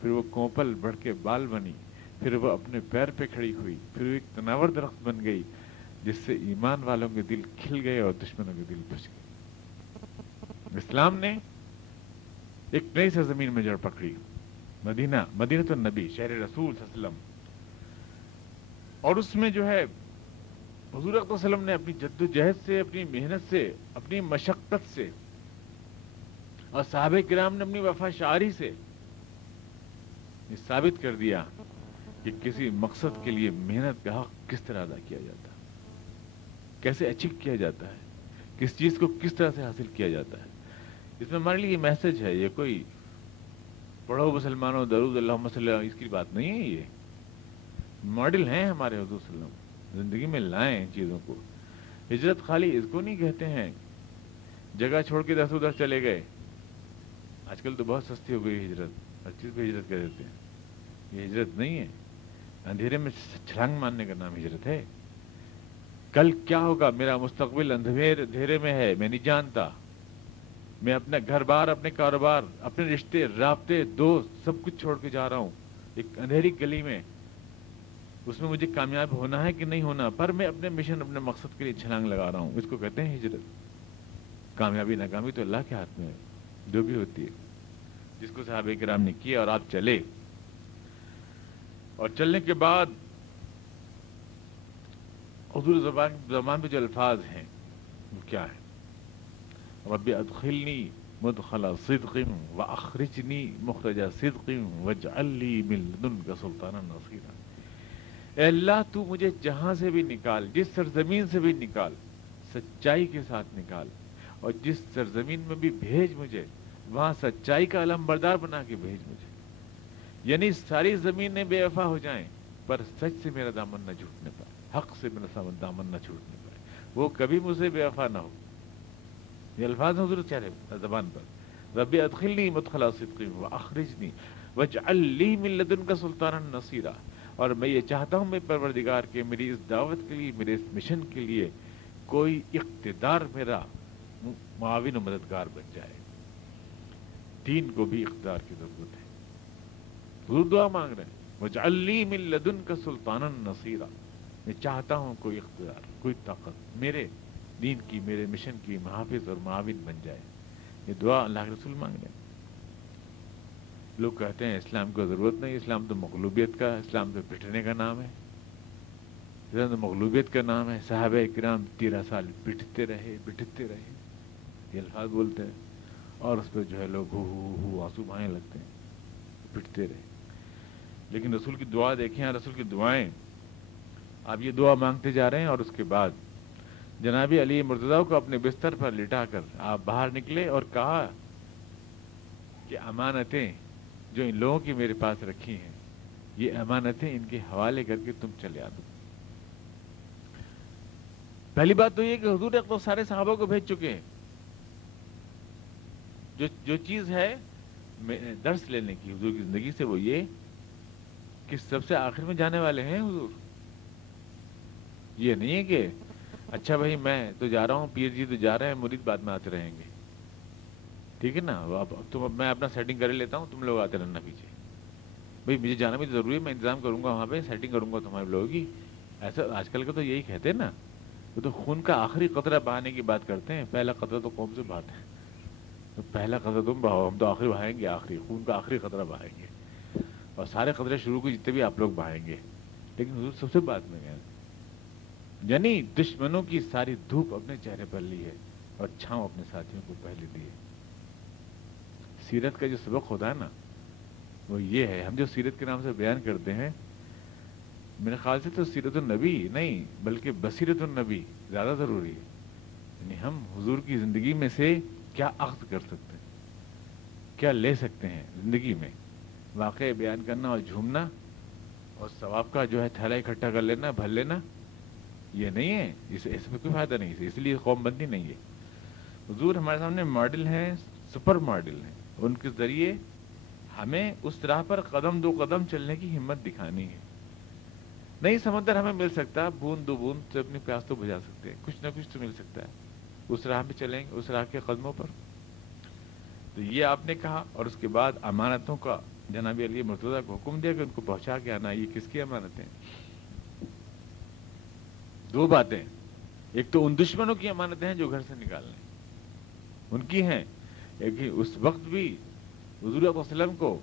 پھر وہ کوپل بڑھ کے بال بنی، پھر وہ اپنے پیر پہ کھڑی ہوئی، پھر وہ ایک تناور درخت بن گئی جس سے ایمان والوں کے دل کھل گئے اور دشمنوں کے دل بچ گئے۔ اسلام نے ایک نئی سرزمین میں جڑ پکڑی، مدینہ، مدینہ النبی، شہر رسول صلی اللہ علیہ وسلم، اور اس میں جو ہے حضور اکرم صلی اللہ علیہ وسلم نے اپنی جد و جہد سے، اپنی محنت سے، اپنی مشقت سے، اور صحابہ کرام نے اپنی وفا شعاری سے یہ ثابت کر دیا کہ کسی مقصد کے لیے محنت کا حق کس طرح ادا کیا جاتا ہے، کیسے اچیو کیا جاتا ہے، کس چیز کو کس طرح سے حاصل کیا جاتا ہے۔ اس میں ہمارے لیے یہ میسج ہے، یہ کوئی پڑھو مسلمانوں درود اللہم صلی اللہ، اس کی بات نہیں ہے، یہ ماڈل ہیں ہمارے حضور صلی اللہ علیہ وسلم، زندگی میں لائیں ان چیزوں کو۔ ہجرت خالی اس کو نہیں کہتے ہیں جگہ چھوڑ کے دس ادھر چلے گئے، آج کل تو بہت سستی ہو گئی ہجرت، ہر چیز پہ ہجرت کہہ دیتے ہیں، یہ ہجرت نہیں ہے، اندھیرے میں چھلانگ مارنے کا نام ہجرت ہے۔ کل کیا ہوگا، میرا مستقبل اندھیرے میں ہے، میں نہیں جانتا، میں اپنا گھر بار، اپنے کاروبار، اپنے رشتے، رابطے، دوست، سب کچھ چھوڑ کے جا رہا ہوں ایک اندھیری گلی میں، اس میں مجھے کامیاب ہونا ہے کہ نہیں ہونا، پر میں اپنے مشن، اپنے مقصد کے لیے چھلانگ لگا رہا ہوں، اس کو کہتے ہیں ہجرت۔ کامیابی ناکامی تو اللہ کے ہاتھ میں ہے، جو بھی ہوتی ہے، جس کو صحابہ کرام نے کیا اور آپ چلے، اور چلنے کے بعد حضور زبان پہ جو الفاظ ہیں وہ کیا ہے؟ رب ادخلنی مدخل صدق واخرجنی مخرج صدق واجعل لی من لدنک سلطانا نصیرا۔ اے اللہ تو مجھے جہاں سے بھی نکال، جس سرزمین سے بھی نکال، سچائی کے ساتھ نکال، اور جس سرزمین میں بھی بھیج مجھے، وہاں سچائی کا علم بردار بنا کے بھیج مجھے، یعنی ساری زمینیں بے وفا ہو جائیں پر سچ سے میرا دامن نہ چھوٹنے پائے، حق سے میرا دامن نہ چھوٹنے پائے، وہ کبھی مجھ سے بے وفا نہ ہو۔ یہ الفاظ حضور چہرے زبان پر، رب ادخلنی مدخل صدق واخرجنی واجعل لی من لدنک سلطانا نصیرا، اور میں یہ چاہتا ہوں میرے پروردگار کے میری اس دعوت کے لیے، میرے اس مشن کے لیے کوئی اقتدار میرا معاون و مددگار بن جائے۔ دین کو بھی اقتدار کی ضرورت ہے، حضور دعا مانگ رہے ہیں واجعل لی من لدنک سلطانا نصیرا، میں چاہتا ہوں کوئی اقتدار، کوئی طاقت میرے دین کی، میرے مشن کی محافظ اور معاون بن جائے۔ یہ دعا اللہ کے رسول مانگ رہے ہیں۔ لوگ کہتے ہیں اسلام کو ضرورت نہیں، اسلام تو مغلوبیت کا، اسلام تو پٹنے کا نام ہے، اسلام تو مغلوبیت کا نام ہے، صحابہ کرام 13 سال پٹتے رہے، یہ الفاظ بولتے ہیں، اور اس پہ جو ہے لوگ ہو آنسو بہانے لگتے ہیں، پٹتے رہے۔ لیکن رسول کی دعا دیکھیں، رسول کی دعائیں، آپ یہ دعا مانگتے جا رہے ہیں، اور اس کے بعد جناب علی مرتضیٰ کو اپنے بستر پر لٹا کر آپ باہر نکلے اور کہا کہ امانتیں جو ان لوگوں کی میرے پاس رکھی ہیں، یہ امانتیں ان کے حوالے کر کے تم چلے آ دو۔ پہلی بات تو یہ کہ حضور اقدس سارے صحابہ کو بھیج چکے ہیں، جو چیز ہے درس لینے کی حضور کی زندگی سے، وہ یہ کہ سب سے آخر میں جانے والے ہیں حضور۔ یہ نہیں ہے کہ اچھا بھائی میں تو جا رہا ہوں، پیر جی تو جا رہے ہیں، مرید بعد میں آتے رہیں گے، ٹھیک ہے نا، اب میں اپنا سیٹنگ کر لیتا ہوں، تم لوگ آتے رہنا پیچھے، بھائی مجھے جانا بھی ضروری ہے، میں انتظام کروں گا وہاں پہ، سیٹنگ کروں گا تمہارے لوگوں کی، ایسا آج کل کا تو یہی کہتے ہیں نا، وہ تو خون کا آخری قطرہ بہانے کی بات کرتے ہیں، پہلا قطرہ تو قوم سے بہاتے ہیں، تو پہلا قطرہ تم بہاؤ، ہم تو آخری بہائیں گے، آخری خون کا آخری قطرہ بہائیں گے، اور سارے قطرے شروع کو جتنے بھی آپ لوگ بہائیں گے، لیکن حضور سب سے بعد میں گئے، یعنی دشمنوں کی ساری دھوپ اپنے چہرے پر لی ہے اور چھاؤں اپنے ساتھیوں کو پہلے دی ہے۔ سیرت کا جو سبق ہوتا ہے نا وہ یہ ہے، ہم جو سیرت کے نام سے بیان کرتے ہیں، میرے خیال سے تو سیرت النبی نہیں بلکہ بصیرت النبی زیادہ ضروری ہے، یعنی ہم حضور کی زندگی میں سے کیا اخذ کر سکتے ہیں، کیا لے سکتے ہیں زندگی میں، واقعہ بیان کرنا اور جھومنا اور ثواب کا جو ہے تھیلا اکٹھا کر لینا، بھر لینا، یہ نہیں ہے، اس میں کوئی فائدہ نہیں ہے، اس لیے قوم بندی نہیں ہے۔ حضور ہمارے سامنے ماڈل ہیں، سپر ماڈل ہیں، ان کے ذریعے ہمیں اس راہ پر قدم دو قدم چلنے کی ہمت دکھانی ہے. نہیں سمندر ہمیں مل سکتا، بوند دو بوند سے اپنی پیاس تو بجھا سکتے ہیں، کچھ نہ کچھ تو مل سکتا ہے. اس راہ پہ چلیں گے، اس راہ کے قدموں پر. تو یہ آپ نے کہا، اور اس کے بعد امانتوں کا جناب علی مرتضیٰ کو حکم دیا کہ ان کو پہنچا کے آنا. یہ کس کی امانتیں؟ دو باتیں. ایک تو ان دشمنوں کی امانتیں ہیں جو گھر سے نکالنے، ان کی ہیں. ایک اس وقت بھی حضور صلی اللہ علیہ وسلم کو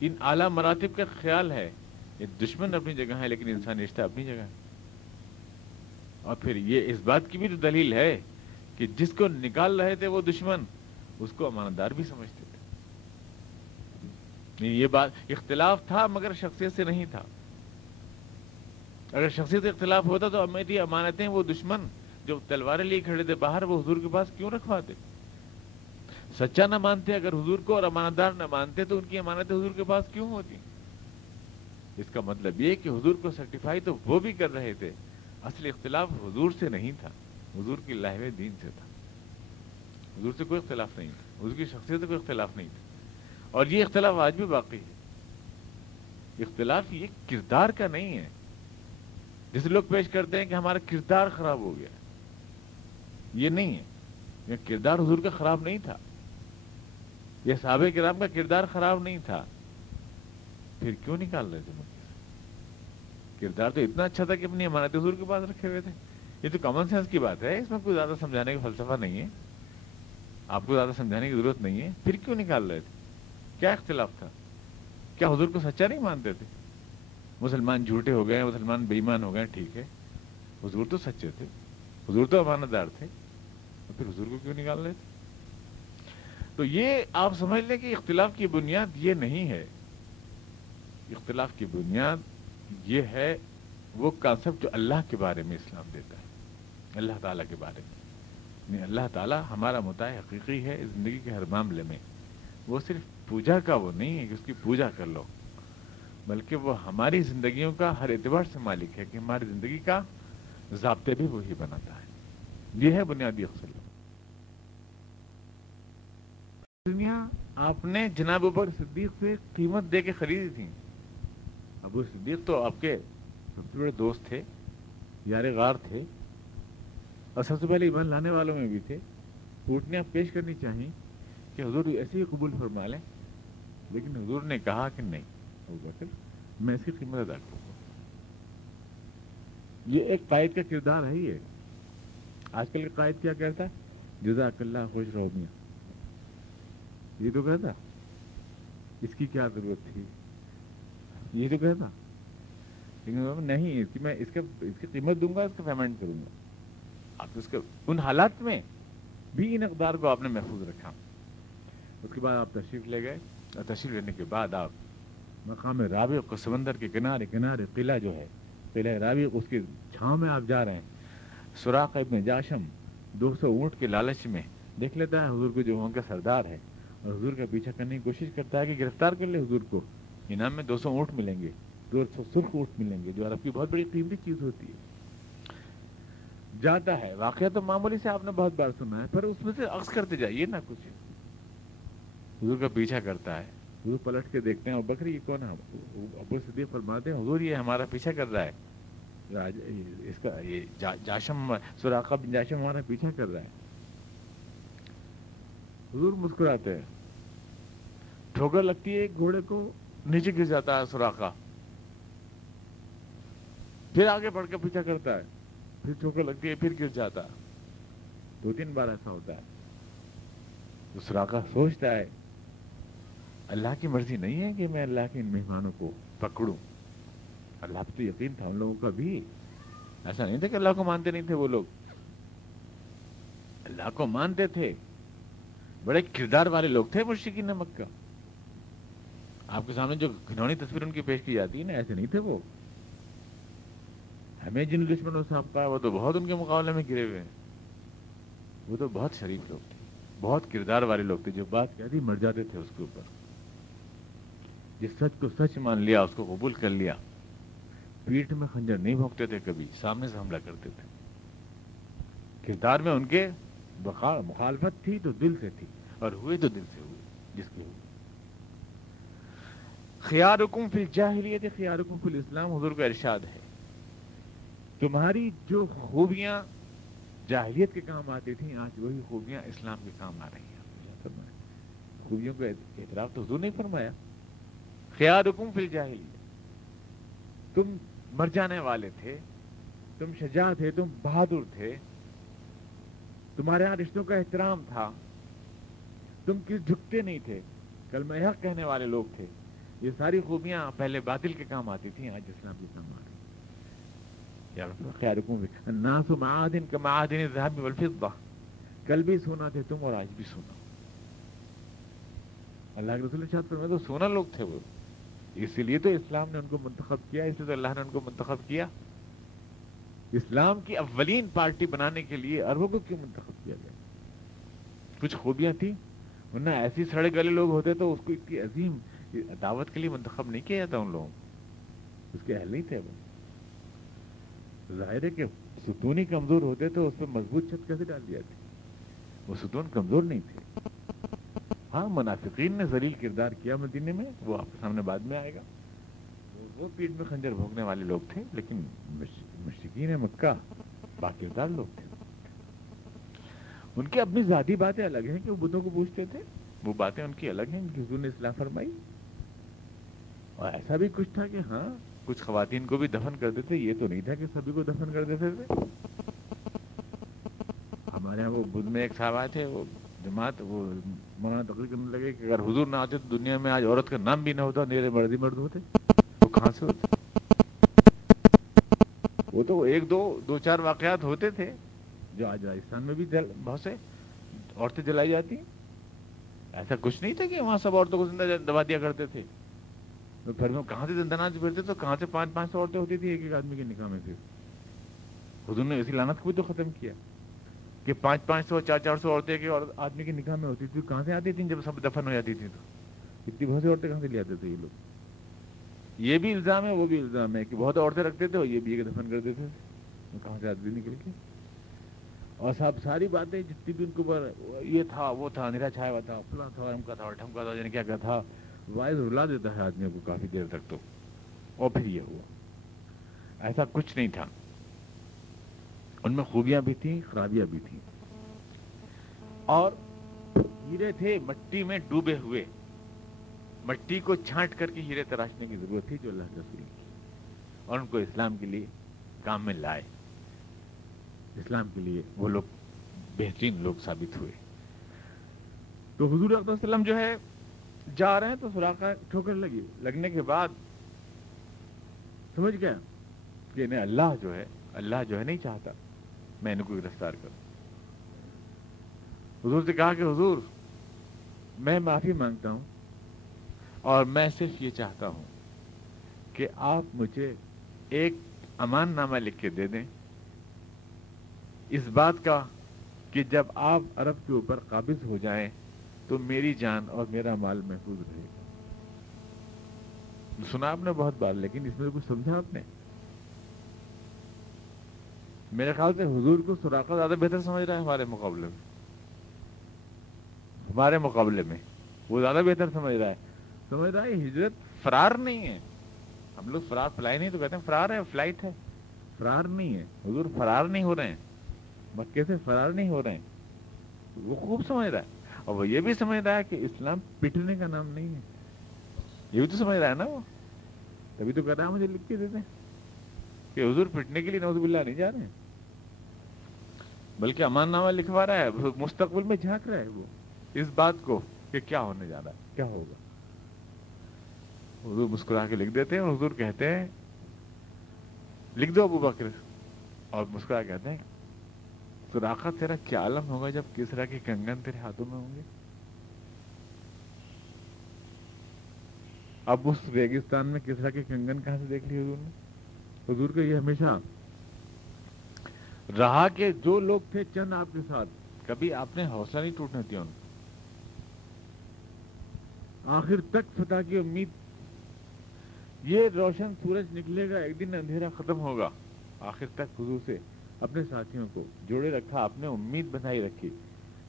ان اعلیٰ مراتب کا خیال ہے. یہ دشمن اپنی جگہ ہے لیکن انسانی رشتہ اپنی جگہ ہے. اور پھر یہ اس بات کی بھی تو دلیل ہے کہ جس کو نکال رہے تھے وہ دشمن، اس کو امانتدار بھی سمجھتے تھے. یہ بات اختلاف تھا مگر شخصیت سے نہیں تھا. اگر شخصیت سے اختلاف ہوتا تو میری امانتیں وہ دشمن جو تلواریں لیے کھڑے تھے باہر، وہ حضور کے پاس کیوں رکھواتے؟ سچا نہ مانتے اگر حضور کو، اور امانتدار نہ مانتے تو ان کی امانتیں حضور کے پاس کیوں ہوتی؟ اس کا مطلب یہ کہ حضور کو سرٹیفائی تو وہ بھی کر رہے تھے. اصل اختلاف حضور سے نہیں تھا، حضور کی لاہو دین سے تھا. حضور سے کوئی اختلاف نہیں تھا، حضور کی شخصیت سے کوئی اختلاف نہیں تھا. اور یہ اختلاف آج بھی باقی ہے. اختلاف یہ کردار کا نہیں ہے. جسے لوگ پیش کرتے ہیں کہ ہمارا کردار خراب ہو گیا، یہ نہیں ہے. یہ کردار حضور کا خراب نہیں تھا، یہ صحابہ کرام کا کردار خراب نہیں تھا. پھر کیوں نکال رہے تھے مکے سے؟ کردار تو اتنا اچھا تھا کہ اپنی امانت حضور کے پاس رکھے ہوئے تھے. یہ تو کامن سینس کی بات ہے، اس میں کوئی زیادہ سمجھانے کا فلسفہ نہیں ہے. آپ کو زیادہ سمجھانے کی ضرورت نہیں ہے. پھر کیوں نکال رہے تھے؟ کیا اختلاف تھا؟ کیا حضور کو سچا نہیں مانتے تھے؟ مسلمان جھوٹے ہو گئے، مسلمان بے ایمان ہو گئے، ٹھیک ہے، حضور تو سچے تھے، حضور تو امانت دار تھے، اور پھر حضور کو کیوں نکال رہے تھے؟ تو یہ آپ سمجھ لیں کہ اختلاف کی بنیاد یہ نہیں ہے. اختلاف کی بنیاد یہ ہے وہ کانسیپٹ جو اللہ کے بارے میں اسلام دیتا ہے، اللہ تعالیٰ کے بارے میں. یعنی اللہ تعالیٰ ہمارا متاع حقیقی ہے زندگی کے ہر معاملے میں. وہ صرف پوجا کا وہ نہیں ہے کہ اس کی پوجا کر لو، بلکہ وہ ہماری زندگیوں کا ہر اعتبار سے مالک ہے کہ ہماری زندگی کا ضابطے بھی وہی بناتا ہے. یہ ہے بنیادی اصل. دنیا آپ نے جناب ابوبکر صدیق سے قیمت دے کے خریدی تھی. ابو صدیق تو آپ کے سب سے بڑے دوست تھے، یار غار تھے، اور سب سے پہلے ایمان لانے والوں میں بھی تھے. پوٹنے آپ پیش کرنی چاہیے کہ حضور ایسے ہی قبول فرما لیں، لیکن حضور نے کہا کہ نہیں ابوبکر، میں اس کی قیمت ادا کروں گا. یہ ایک قائد کا کردار ہے. یہ آج کل کا قائد کیا کہتا ہے؟ جزاک اللہ خوش رہو میاں. یہ تو کہتا اس کی کیا ضرورت تھی، یہ تو کہتا. لیکن نہیں، میں اس کی قیمت دوں گا، اس کا پیمنٹ کروں گا. آپ اس کے ان حالات میں بھی ان اقدار کو آپ نے محفوظ رکھا. اس کے بعد آپ تشریف لے گئے، اور تشریف لینے کے بعد آپ مقام رابغ کو سمندر کے کنارے کنارے قلعہ جو ہے قلعہ رابغ، اس کی چھاؤں میں آپ جا رہے ہیں. سراقہ ابن جاشم 200 اونٹ کے لالچ میں دیکھ لیتا ہے حضور کو جو وہاں کا سردار ہے، اور حضور کا پیچھا کرنے کی کوشش کرتا ہے کہ گرفتار کر لے حضور کو. انعام میں 200 اونٹ ملیں گے، 200 سرخ اونٹ ملیں گے، جو عرب کی بہت بڑی قیمتی چیز ہوتی ہے. جاتا ہے. واقعہ تو معمولی سے آپ نے بہت بار سنا ہے، پر اس میں سے عکس کرتے جائیے نا کچھ. حضور کا پیچھا کرتا ہے، حضور پلٹ کے دیکھتے ہیں، اور بکری یہ کون ہے؟ ابو صدیق فرماتے ہیں حضور یہ ہمارا پیچھا کر رہا ہے، اس کا یہ جاشم سراقہ بن جاشم ہمارا پیچھا کر رہا ہے. حضور مسکراتے ہیں. ٹھوکر لگتی ہے ایک گھوڑے کو، نیچے گر جاتا ہے سراقہ. پھر آگے بڑھ کے پیچھا کرتا ہے، پھر ٹھوکر لگتی ہے، پھر گر جاتا ہے. 2-3 بار ایسا ہوتا ہے. تو سراقہ سوچتا ہے اللہ کی مرضی نہیں ہے کہ میں اللہ کے ان مہمانوں کو پکڑوں. اللہ پہ تو یقین تھا ان لوگوں کا بھی. ایسا نہیں تھا کہ اللہ کو مانتے نہیں تھے. وہ لوگ اللہ کو مانتے تھے، بڑے کردار والے لوگ تھے مشرکین مکہ. آپ کے سامنے جو گھنونی تصویر ان کی پیش کی جاتی ہے نا، ایسے نہیں تھے وہ. ہمیں جن دشمنوں سے آپ کا وہ تو بہت ان کے مقابلے میں گرے ہوئے ہیں. وہ تو بہت شریف لوگ تھے، بہت کردار والے لوگ تھے. جو بات کہتی مر جاتے تھے اس کے اوپر. جس سچ کو سچ مان لیا، اس کو قبول کر لیا. پیٹھ میں خنجر نہیں بھونکتے تھے کبھی، سامنے سے حملہ کرتے تھے. کردار میں ان کے مخالفت تھی تو دل سے تھی، اور ہوئے تو دل سے ہوئے جس کے ہوئے. خیارکم فی الجاہلیت خیارکم فی الاسلام، حضور کا ارشاد ہے تمہاری جو خوبیاں جاہلیت کے کام آتی تھیں آج وہی خوبیاں اسلام کے کام آ رہی ہیں. خوبیوں کا اعتراف تو حضور نے فرمایا. خیارکم فی الجاہلیہ، تم مر جانے والے تھے، تم شجاع تھے، تم بہادر تھے، تمہارے یہاں رشتوں کا احترام تھا، تم کس جھکتے نہیں تھے، کلمہ حق کہنے والے لوگ تھے. یہ ساری خوبیاں پہلے باطل کے کام آتی تھیں، آج اسلام کے کام آ رہی ہیں. خیارکم الناس معادن کمعادن الذهب والفضة، کل بھی سونا تھے تم اور آج بھی سونا. اللہ کے رسول نے ارشاد فرمایا تو سونا لوگ تھے وہ، اسی لیے تو اسلام نے ان کو منتخب کیا، اس لیے تو اللہ نے ان کو منتخب کیا. اسلام کی اولین پارٹی بنانے کے لیے عربوں کو کیوں منتخب کیا گیا؟ کچھ خوبیاں تھیں، ورنہ ایسی سڑے گلے لوگ ہوتے تو اس کو اتنی عظیم دعوت کے لیے منتخب نہیں کیا جاتا. ان لوگوں اس کے اہل نہیں تھے. وہ ظاہر ہے کہ ستون ہی کمزور ہوتے تو اس پہ مضبوط چھت کیسے ڈال دیا تھی؟ وہ ستون کمزور نہیں تھے. ہاں منافقین نے ذلیل کردار کیا مدینے میں، وہ آپ کے سامنے بعد میں آئے گا. وہ پیٹ میں خنجر بھونکنے والے لوگ تھے، لیکن مشرکین مکہ باکردار لوگ تھے. ان کی اپنی ذاتی باتیں الگ ہیں کہ وہ بتوں کو پوچھتے تھے، وہ باتیں ان کی الگ ہیں، ان کی حضور نے اصلاح فرمائی. اور ایسا بھی کچھ تھا کہ ہاں کچھ خواتین کو بھی دفن کر دیتے، یہ تو نہیں تھا کہ سبھی کو دفن کر دیتے تھے. ہمارے یہاں وہ بدھ میں ایک صاحب آئے تھے، وہ جماعت وہ مولانا تقریر کرنے لگے کہ اگر حضور نہ آتے تو دنیا میں آج عورت کا نام بھی نہ ہوتا، میرے مرد ہی مرد ہوتے. وہ کہاں سے ہوتے؟ وہ تو ایک دو چار واقعات ہوتے تھے جو آج راجستھان میں بھی بہت سے عورتیں جلائی جاتی ہیں. ایسا کچھ نہیں تھا کہ وہاں سب عورتوں کو زندہ دبا دیا کرتے تھے. پھر میں کہاں سے زندانات پھرتے تو کہاں سے 500 عورتیں ہوتی تھی ایک ایک آدمی کے نکاح میں. پھر حضور نے اسی لعنت کو بھی تو ختم کیا کہ 500 400 عورتیں ایک آدمی کے نکاح میں ہوتی تھی. کہاں سے آتی تھیں جب سب دفن ہو جاتی تھی؟ تو اتنی بہت سی عورتیں کہاں سے لے آتے تھے یہ لوگ؟ یہ بھی الزام ہے وہ بھی الزام ہے کہ بہت عورتیں رکھتے تھے اور یہ بھی ایک دفن کر دیتے تھے. کہاں سے آدمی نکل کے؟ اور صاحب ساری باتیں جتنی بھی ان کو یہ تھا وہ تھا، اندھیرا چھایا ہوا تھا، فلاں تھا، ڈھمکا تھا اور ڈھمکا تھا، یعنی کیا تھا، وائز رلا دیتا ہے آدمی کو کافی دیر تک. تو اور پھر یہ ہوا. ایسا کچھ نہیں تھا. ان میں خوبیاں بھی تھیں، خرابیاں بھی تھیں. اور ہیرے تھے مٹی میں ڈوبے ہوئے، مٹی کو چھانٹ کر کے ہیرے تراشنے کی ضرورت تھی جو اللہ کے رسول کی، اور ان کو اسلام کے لیے کام میں لائے. اسلام کے لیے وہ لوگ بہترین لوگ ثابت ہوئے. تو حضور صلی اللہ علیہ وسلم جو ہے جا رہے ہیں تو سراقہ ٹھوکر لگنے کے بعد سمجھ گیا کہ انہیں اللہ جو ہے نہیں چاہتا میں ان کو گرفتار کروں. حضور سے کہا کہ حضور میں معافی مانگتا ہوں اور میں صرف یہ چاہتا ہوں کہ آپ مجھے ایک امان نامہ لکھ کے دے دیں اس بات کا کہ جب آپ عرب کے اوپر قابض ہو جائیں تو میری جان اور میرا مال محفوظ رہے. سنا آپ نے بہت بار، لیکن اس میں کچھ سمجھا آپ نے؟ میرے خیال سے حضور کو سراقہ زیادہ بہتر سمجھ رہا ہے ہمارے مقابلے میں وہ زیادہ بہتر سمجھ رہا ہے. ہجرت فرار نہیں ہے. ہم لوگ فرار فلائی نہیں تو کہتے ہیں فرار ہے، فلائٹ ہے. فرار نہیں ہے. حضور فرار نہیں ہو رہے ہیں، مکے سے فرار نہیں ہو رہے ہیں. وہ خوب سمجھ رہا ہے. اور وہ یہ بھی سمجھ رہا ہے کہ اسلام پٹنے کا نام نہیں ہے. یہ بھی تو سمجھ رہا ہے نا وہ. تبھی تو کہتا ہے مجھے لکھ کے دیتے کہ حضور پٹنے کے لیے نعوذ باللہ نہیں جا رہے ہیں، بلکہ امان نامہ لکھوا رہا ہے. مستقبل میں جھانک رہا ہے وہ اس بات کو کہ کیا ہونے جا رہا ہے، کیا ہوگا. حضور مسکرا کے لکھ دیتے ہیں اور حضور کہتے ہیں لکھ دو ابو بکر، اور مسکرا کہتے ہیں سراقہ تیرا کیا عالم ہوگا جب کسرا کے کنگن تیرے ہاتھوں میں ہوں گے. اب اس ریگستان میں کسرا کے کنگن کہاں سے دیکھ لی حضور نے؟ حضور کو یہ ہمیشہ رہا کہ جو لوگ تھے چند آپ کے ساتھ، کبھی آپ نے حوصلہ نہیں ٹوٹنے دیا ان کو. آخر تک فتح کی امید. یہ روشن سورج نکلے گا ایک دن، اندھیرا ختم ہوگا. آخر تک حضور سے اپنے ساتھیوں کو جوڑے رکھا، اپنے امید بنائی رکھی.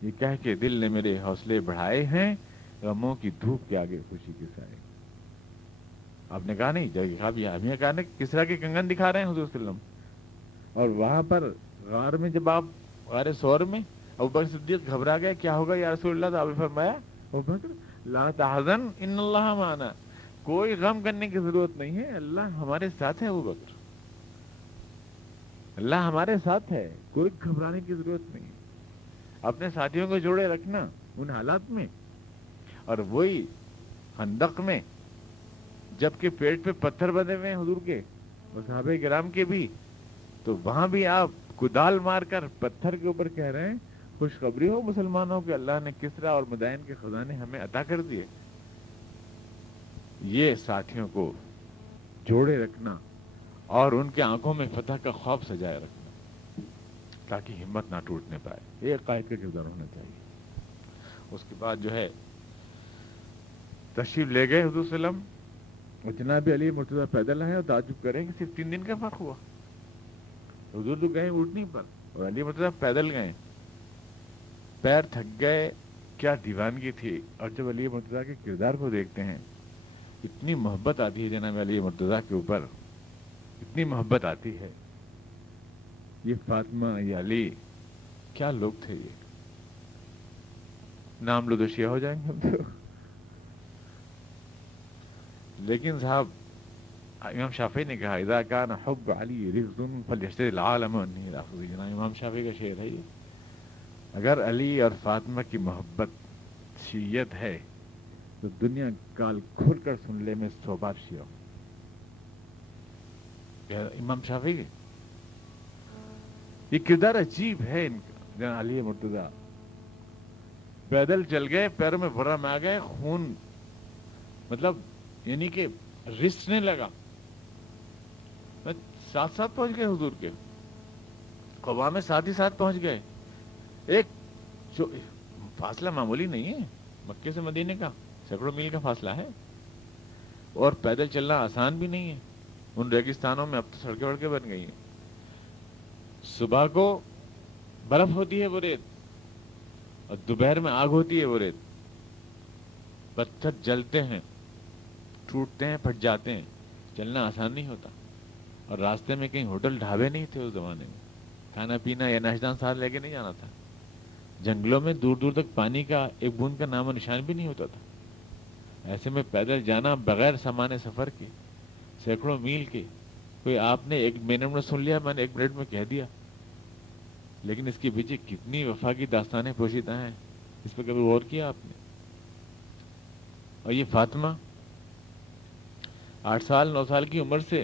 یہ کہہ کے دل نے میرے حوصلے بڑھائے ہیں، غموں کی دھوپ کے آگے خوشی کے سائے. آپ نے کہا نہیں جگہ خواب، یہ ہمیں کہا نا کسرا کے کنگن دکھا رہے ہیں حضور صلی اللہ علیہ وسلم. اور وہاں پر غار میں جب آپ غار سور میں ابو بکر صدیق گھبرا گئے کیا ہوگا یا رسول اللہ، تو آپ نے فرمایا ابو بکر لا تحزن ان اللہ معنا، کوئی غم کرنے کی ضرورت نہیں ہے، اللہ ہمارے ساتھ ہے. ابو بکر اللہ ہمارے ساتھ ہے، کوئی گھبرانے کی ضرورت نہیں. اپنے ساتھیوں کو جوڑے رکھنا ان حالات میں. اور وہی خندق میں جبکہ پیٹ پہ پتھر بندھے ہوئے ہیں حضور کے اور صحابہ کرام کے بھی، تو وہاں بھی آپ کدال مار کر پتھر کے اوپر کہہ رہے ہیں خوشخبری ہو مسلمانوں کہ اللہ نے کسرا اور مدائن کے خزانے ہمیں عطا کر دیے. یہ ساتھیوں کو جوڑے رکھنا اور ان کے آنکھوں میں فتح کا خواب سجائے رکھنا تاکہ ہمت نہ ٹوٹنے پائے، یہ قائد کا کردار ہونا چاہیے. اس کے بعد جو ہے تشریف لے گئے حضور صلی اللہ علیہ وسلم، اور جناب علی مرتضیٰ پیدل آئے اور تعجب کریں کہ صرف 3 دن کا فرق ہوا. حضور تو گئے اٹھنی پر اور علی مرتضیٰ پیدل گئے، پیر تھک گئے، کیا دیوانگی تھی. اور جب علی مرتضیٰ کے کردار کو دیکھتے ہیں اتنی محبت آتی ہے جناب علی مرتضیٰ کے اوپر، اتنی محبت آتی ہے. یہ فاطمہ، یہ علی، کیا لوگ تھے. یہ نام لو تو شیعہ ہو جائیں گے ہم تو. لیکن صاحب امام شافعی نے کہا اذا کان حب علی رزق فلیشتری العالم انی راضی. جناب امام شافعی کا شعر ہے یہ. اگر علی اور فاطمہ کی محبت شیعت ہے تو دنیا کال کھول کر سن لے میں 100 بار شیعہ ہوں. امام شافعی کے یہ کردار عجیب ہے ان کا. جناب علی مرتضیٰ پیدل چل گئے، پیروں میں برم آ گئے، خون مطلب یعنی کہ رسنے لگا، ساتھ ساتھ پہنچ گئے حضور کے. قبا میں ساتھ ہی ساتھ پہنچ گئے. ایک جو فاصلہ معمولی نہیں ہے، مکے سے مدینے کا سینکڑوں میل کا فاصلہ ہے، اور پیدل چلنا آسان بھی نہیں ہے ان ریگستانوں میں. اب تو سڑکیں وڑکیں بن گئی ہیں. صبح کو برف ہوتی ہے وہ ریت، اور دوپہر میں آگ ہوتی ہے وہ ریت. پتھر جلتے ہیں، ٹوٹتے ہیں، پھٹ جاتے ہیں، چلنا آسان نہیں ہوتا. اور راستے میں کہیں ہوٹل ڈھابے نہیں تھے اس زمانے میں، کھانا پینا یا ناشتہ ساتھ لے کے نہیں جانا تھا. جنگلوں میں دور دور تک پانی کا ایک بوند کا نام و نشان بھی نہیں ہوتا تھا. ایسے میں پیدل جانا بغیر سامان سفر کے سینکڑوں میل کے. کوئی آپ نے 1 منٹ میں سن لیا، میں نے 1 منٹ میں کہہ دیا، لیکن اس کے پیچھے کتنی وفا کی داستانیں پوشیدہ ہیں، اس پہ کبھی غور کیا آپ نے؟ اور یہ فاطمہ 8 سال 9 سال کی عمر سے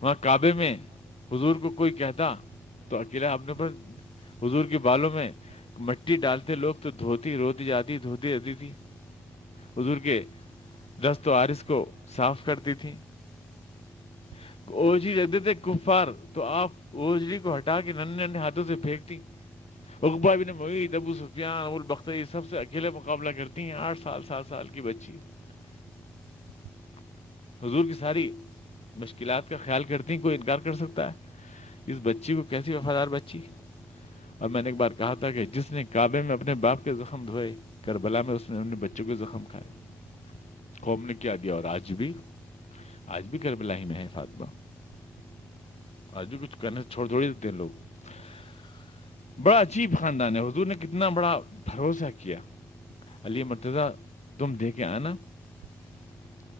وہاں کعبے میں حضور کو کوئی کہتا تو اکیلا اپنے پر حضور کے بالوں میں مٹی ڈالتے لوگ تو دھوتی روتی جاتی، دھوتی رہتی تھی. حضور کے دست و عارض کو صاف کرتی تھی. اوجھلی رکھ دیتے کفار تو آپ اوجھلی کو ہٹا کے ننھے ننھے ہاتھوں سے پھینکتی. عقبہ بن معیط، ابو سفیان، ابو البختری سب سے اکیلے مقابلہ کرتی ہیں. 8 سال 7 سال کی بچی حضور کی ساری مشکلات کا خیال کرتی ہیں. کوئی انکار کر سکتا ہے؟ اس بچی کو کیسی وفادار بچی. اور میں نے ایک بار کہا تھا کہ جس نے کعبے میں اپنے باپ کے زخم دھوئے، کربلا میں اس نے اپنے بچوں کے زخم کھائے. قوم نے کیا دیا. اور آج بھی کربلا ہی میں ہے فاطمہ. آج بھی کچھ کرنے چھوڑ تھوڑی دیتے ہیں لوگ. بڑا عجیب خاندان ہے. حضور نے کتنا بڑا بھروسہ کیا. علی مرتضیٰ تم دے کے آنا،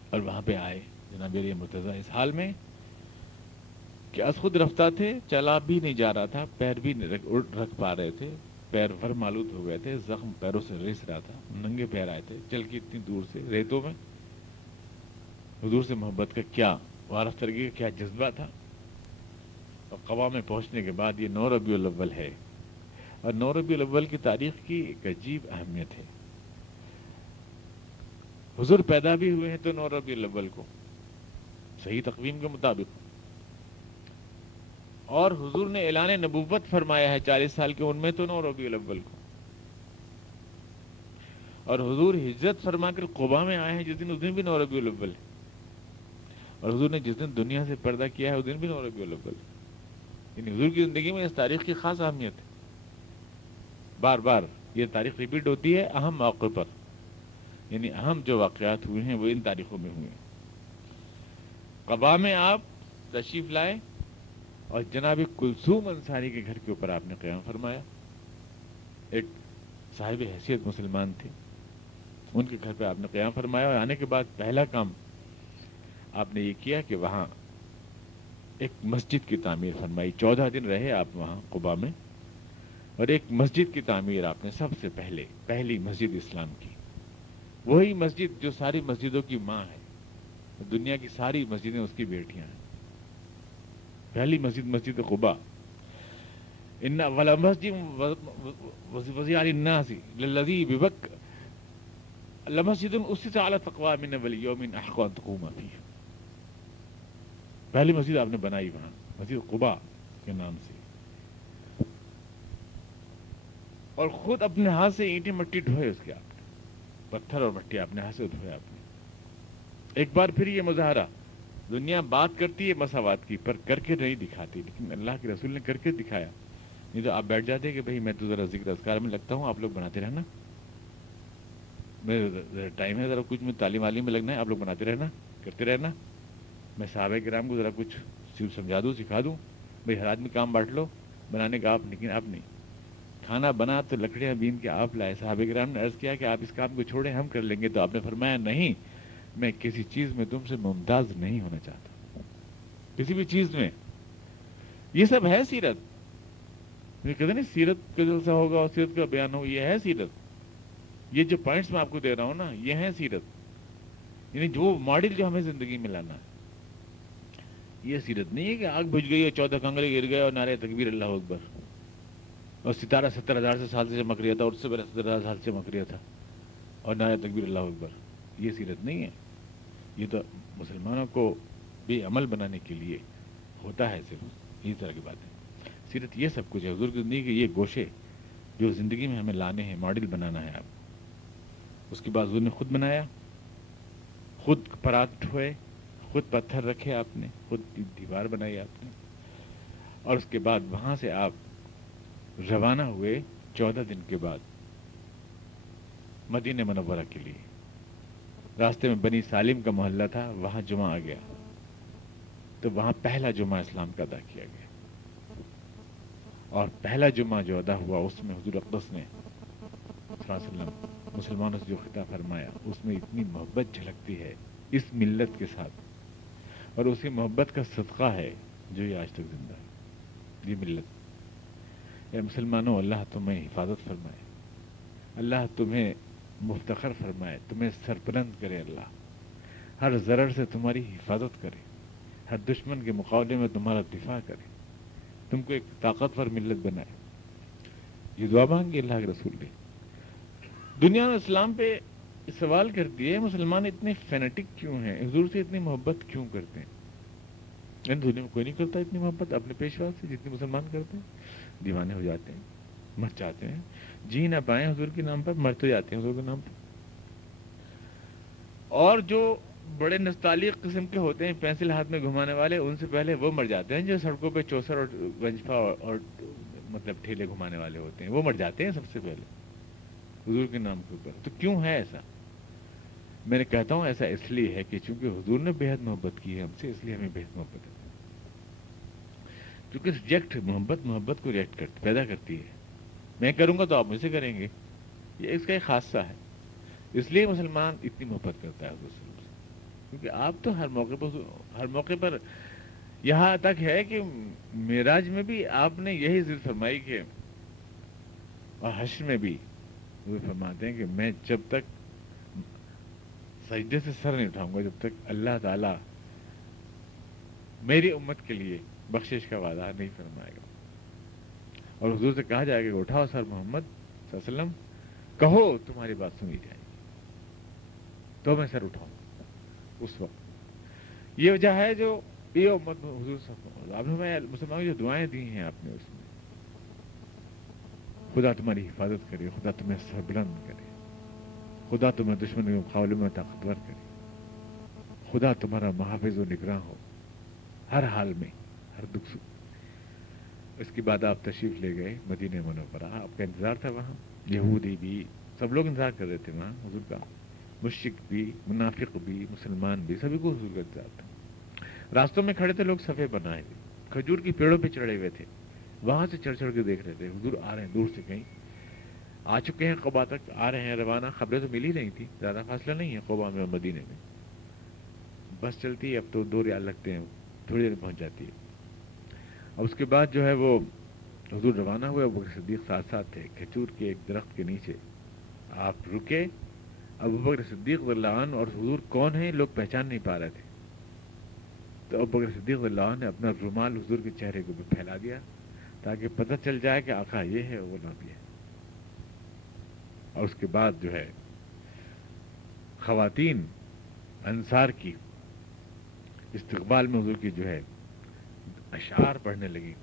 اور وہاں پہ آئے جناب علی مرتضیٰ اس حال میں کہ از خود رفتہ تھے، چلا بھی نہیں جا رہا تھا، پیر بھی نہیں رکھ پا رہے تھے، پیر ورم آلود ہو گئے تھے، زخم پیروں سے رس رہا تھا، ننگے پیر آئے تھے چل کے اتنی دور سے ریتوں میں. حضور سے محبت کا کیا وارفتگی کا کیا جذبہ تھا. اور قبا میں پہنچنے کے بعد یہ 9 ربیع الاول ہے، اور 9 ربیع الاول کی تاریخ کی ایک عجیب اہمیت ہے. حضور پیدا بھی ہوئے ہیں تو 9 ربیع الاول کو صحیح تقویم کے مطابق، اور حضور نے اعلان نبوت فرمایا ہے 40 سال کی عمر میں تو 9 ربیع الاول کو. اور حضور ہجرت فرما کر قبا میں آئے ہیں جس دن، اس دن بھی 9 ربیع الاول ہے. اور حضور نے جس دن دنیا سے پردہ کیا ہے اس دن بھی 9 ربیع الاول ہے. یعنی حضور کی زندگی میں اس تاریخ کی خاص اہمیت ہے. بار بار یہ تاریخ ریپیٹ ہوتی ہے اہم موقع پر، یعنی اہم جو واقعات ہوئے ہیں وہ ان تاریخوں میں ہوئے ہیں. قبا میں آپ تشریف لائے اور جناب کلثوم انصاری کے گھر کے اوپر آپ نے قیام فرمایا. ایک صاحب حیثیت مسلمان تھے, ان کے گھر پہ آپ نے قیام فرمایا, اور آنے کے بعد پہلا کام آپ نے یہ کیا کہ وہاں ایک مسجد کی تعمیر فرمائی. 14 دن رہے آپ وہاں قبا میں, اور ایک مسجد کی تعمیر آپ نے سب سے پہلی مسجد اسلام کی. وہی مسجد جو ساری مسجدوں کی ماں ہے, دنیا کی ساری مسجدیں اس کی بیٹیاں ہیں. پہلی مسجد قبا. ان اول مسجد وزیع للناس للذی ببکر لمسجد اسس علی التقوی من اول یوم احق ان تقوم فیہ. پہلی مسجد آپ نے بنائی وہاں, مسجد قبا کے نام سے, اور خود اپنے ہاتھ سے اینٹیں مٹی ڈھوئے اس کے, آپ نے پتھر اور مٹی اپنے ہاتھ سے دھویا آپ نے. ایک بار پھر یہ مظاہرہ, دنیا بات کرتی ہے مساوات کی پر کر کے نہیں دکھاتی, لیکن اللہ کے رسول نے کر کے دکھایا. نہیں تو آپ بیٹھ جاتے کہ بھائی میں تو ذرا ذکر اذکار میں لگتا ہوں, آپ لوگ بناتے رہنا, میرا ٹائم ہے ذرا کچھ میں تعلیم والی میں لگنا ہے, آپ لوگ بناتے رہنا, کرتے رہنا. میں صحابہ کرام کو ذرا کچھ سمجھا دوں, سکھا دوں, بھائی ہر آدمی کام بانٹ لو, بنانے کا آپ, لیکن آپ نہیں. کھانا بنا تو لکڑیاں بین کے آپ لائے. صحابہ کرام نے عرض کیا کہ آپ اس کام کو چھوڑیں, ہم کر لیں گے. تو آپ نے فرمایا نہیں, میں کسی چیز میں تم سے ممتاز نہیں ہونا چاہتا, کسی بھی چیز میں. یہ سب ہے سیرت. کہتے نہیں سیرت کا جلسہ ہوگا اور سیرت کا بیان ہوگا, یہ ہے سیرت. یہ جو پوائنٹس میں آپ کو دے رہا ہوں نا, یہ ہے سیرت. یعنی جو ماڈل جو ہمیں زندگی میں لانا ہے, یہ سیرت نہیں ہے کہ آگ بجھ گئی اور 14 کنگرے گر گئے اور نعرہ تکبیر اللہ اکبر, اور ستارہ 70,000 سال سے چمک رہا تھا, اور اس سے پہلے 70,000 سال سے چمک رہا تھا, اور نعرہ تکبیر اللہ اکبر. یہ سیرت نہیں ہے. یہ تو مسلمانوں کو بے عمل بنانے کے لیے ہوتا ہے, صرف اسی طرح کی بات ہے. سیرت یہ سب کچھ ہے. حضور کی زندگی کے یہ گوشے جو زندگی میں ہمیں لانے ہیں, ماڈل بنانا ہے. آپ اس کے بعد حضور نے خود بنایا, خود پرات ڈھوئے, خود پتھر رکھے آپ نے, خود دیوار بنائی آپ نے, اور اس کے بعد وہاں سے آپ روانہ ہوئے 14 دن کے بعد مدینہ منورہ کے لیے. راستے میں بنی سالم کا محلہ تھا, وہاں جمعہ آ گیا, تو وہاں پہلا جمعہ اسلام کا ادا کیا گیا. اور پہلا جمعہ جو ادا ہوا اس میں حضور اقدس نے صلی اللہ علیہ وسلم مسلمانوں سے جو خطاب فرمایا, اس میں اتنی محبت جھلکتی ہے اس ملت کے ساتھ, اور اسی محبت کا صدقہ ہے جو یہ آج تک زندہ ہے, یہ ملت. اے مسلمانوں, اللہ تمہیں حفاظت فرمائے, اللہ تمہیں مفتخر فرمائے, تمہیں سربلند کرے, اللہ ہر ضرر سے تمہاری حفاظت کرے, ہر دشمن کے مقابلے میں تمہارا دفاع کرے, تم کو ایک طاقتور ملت بنائے. یہ دعا مانگی اللہ کے رسول نے. دنیا میں اسلام پہ سوال کرتی ہے, مسلمان اتنے فینیٹک کیوں ہیں, حضور سے اتنی محبت کیوں کرتے ہیں؟ دنیا میں کوئی نہیں کرتا اتنی محبت اپنے پیشوا سے جتنی مسلمان کرتے ہیں. دیوانے ہو جاتے ہیں, مر جاتے ہیں, جی نہ پائیں حضور کے نام پر, مر تو جاتے ہیں حضور کے نام پر. اور جو بڑے نستعلیق قسم کے ہوتے ہیں, پینسل ہاتھ میں گھمانے والے, ان سے پہلے وہ مر جاتے ہیں جو سڑکوں پہ چوسر اور گنجفا اور مطلب ٹھیلے گھمانے والے ہوتے ہیں, وہ مر جاتے ہیں سب سے پہلے حضور کے نام کے اوپر. تو کیوں ہے ایسا؟ میں نے کہتا ہوں ایسا اس لیے ہے کہ چونکہ حضور نے بے حد محبت کی ہے ہم سے, اس لیے ہمیں بے حد محبت ہے. کیونکہ ریجیکٹ محبت کو ریجیکٹ پیدا کرتی ہے. میں کروں گا تو آپ مجھ سے کریں گے, یہ اس کا ایک خاصہ ہے. اس لیے مسلمان اتنی محبت کرتا ہے حضور سے, کیونکہ آپ تو ہر موقع پر یہاں تک ہے کہ معراج میں بھی آپ نے یہی ضد فرمائی کہ, اور حشر میں بھی وہ فرماتے ہیں کہ میں جب تک سجدے سے سر نہیں اٹھاؤں گا جب تک اللہ تعالیٰ میری امت کے لیے بخشش کا وعدہ نہیں فرمائے گا. اور حضور سے کہا جائے گا کہ اٹھاؤ سر محمد صلی اللہ علیہ وسلم, کہو تمہاری بات سنی جائے گی, تو میں سر اٹھاؤں اس وقت. یہ وجہ ہے جو یہ امت حضور صلی اللہ علیہ وسلم مسلمانوں کی جو دعائیں دی ہیں آپ نے, اس میں خدا تمہاری حفاظت کرے, خدا تمہیں سربلند کرے, خدا تمہیں دشمن کے مقابلے میں طاقتور کرے, خدا تمہارا محافظ و نگراں ہو ہر حال میں, ہر دکھ سکھ. اس کے بعد آپ تشریف لے گئے مدینہ منورہ, آپ کا انتظار تھا وہاں, یہودی بھی سب لوگ انتظار کر رہے تھے وہاں حضور کا, مشرک بھی, منافق بھی, مسلمان بھی, سبھی کو حضور کا انتظار تھا. راستوں میں کھڑے تھے لوگ، صفے بنائے تھے، کھجور کی پیڑوں پہ چڑھے ہوئے تھے، وہاں سے چڑھ چڑھ کے دیکھ رہے تھے حضور آ رہے ہیں دور سے، کہیں آ چکے ہیں قبا تک، آ رہے ہیں روانہ. خبریں تو مل ہی رہی تھی، زیادہ فاصلہ نہیں ہے قبا میں اور مدینے میں، بس چلتی ہے اب تو 2 ریال لگتے ہیں، تھوڑی دیر میں پہنچ جاتی ہے. اور اس کے بعد جو ہے وہ حضور روانہ ہوئے، ابو بکر صدیق ساتھ ساتھ تھے. کھجور کے ایک درخت کے نیچے آپ رکے، ابو بکر صدیق رضی اللہ عنہ، اور حضور کون ہیں لوگ پہچان نہیں پا رہے تھے. تو ابو بکر صدیق رضی اللہ عنہ نے اپنا رومال حضور کے چہرے کے اوپر پھیلا دیا تاکہ پتہ چل جائے کہ آقا یہ ہے وہ نبی ہے. اور اس کے بعد جو ہے خواتین انصار کی استقبال میں حضور کی جو ہے اشعار پڑھنے لگی.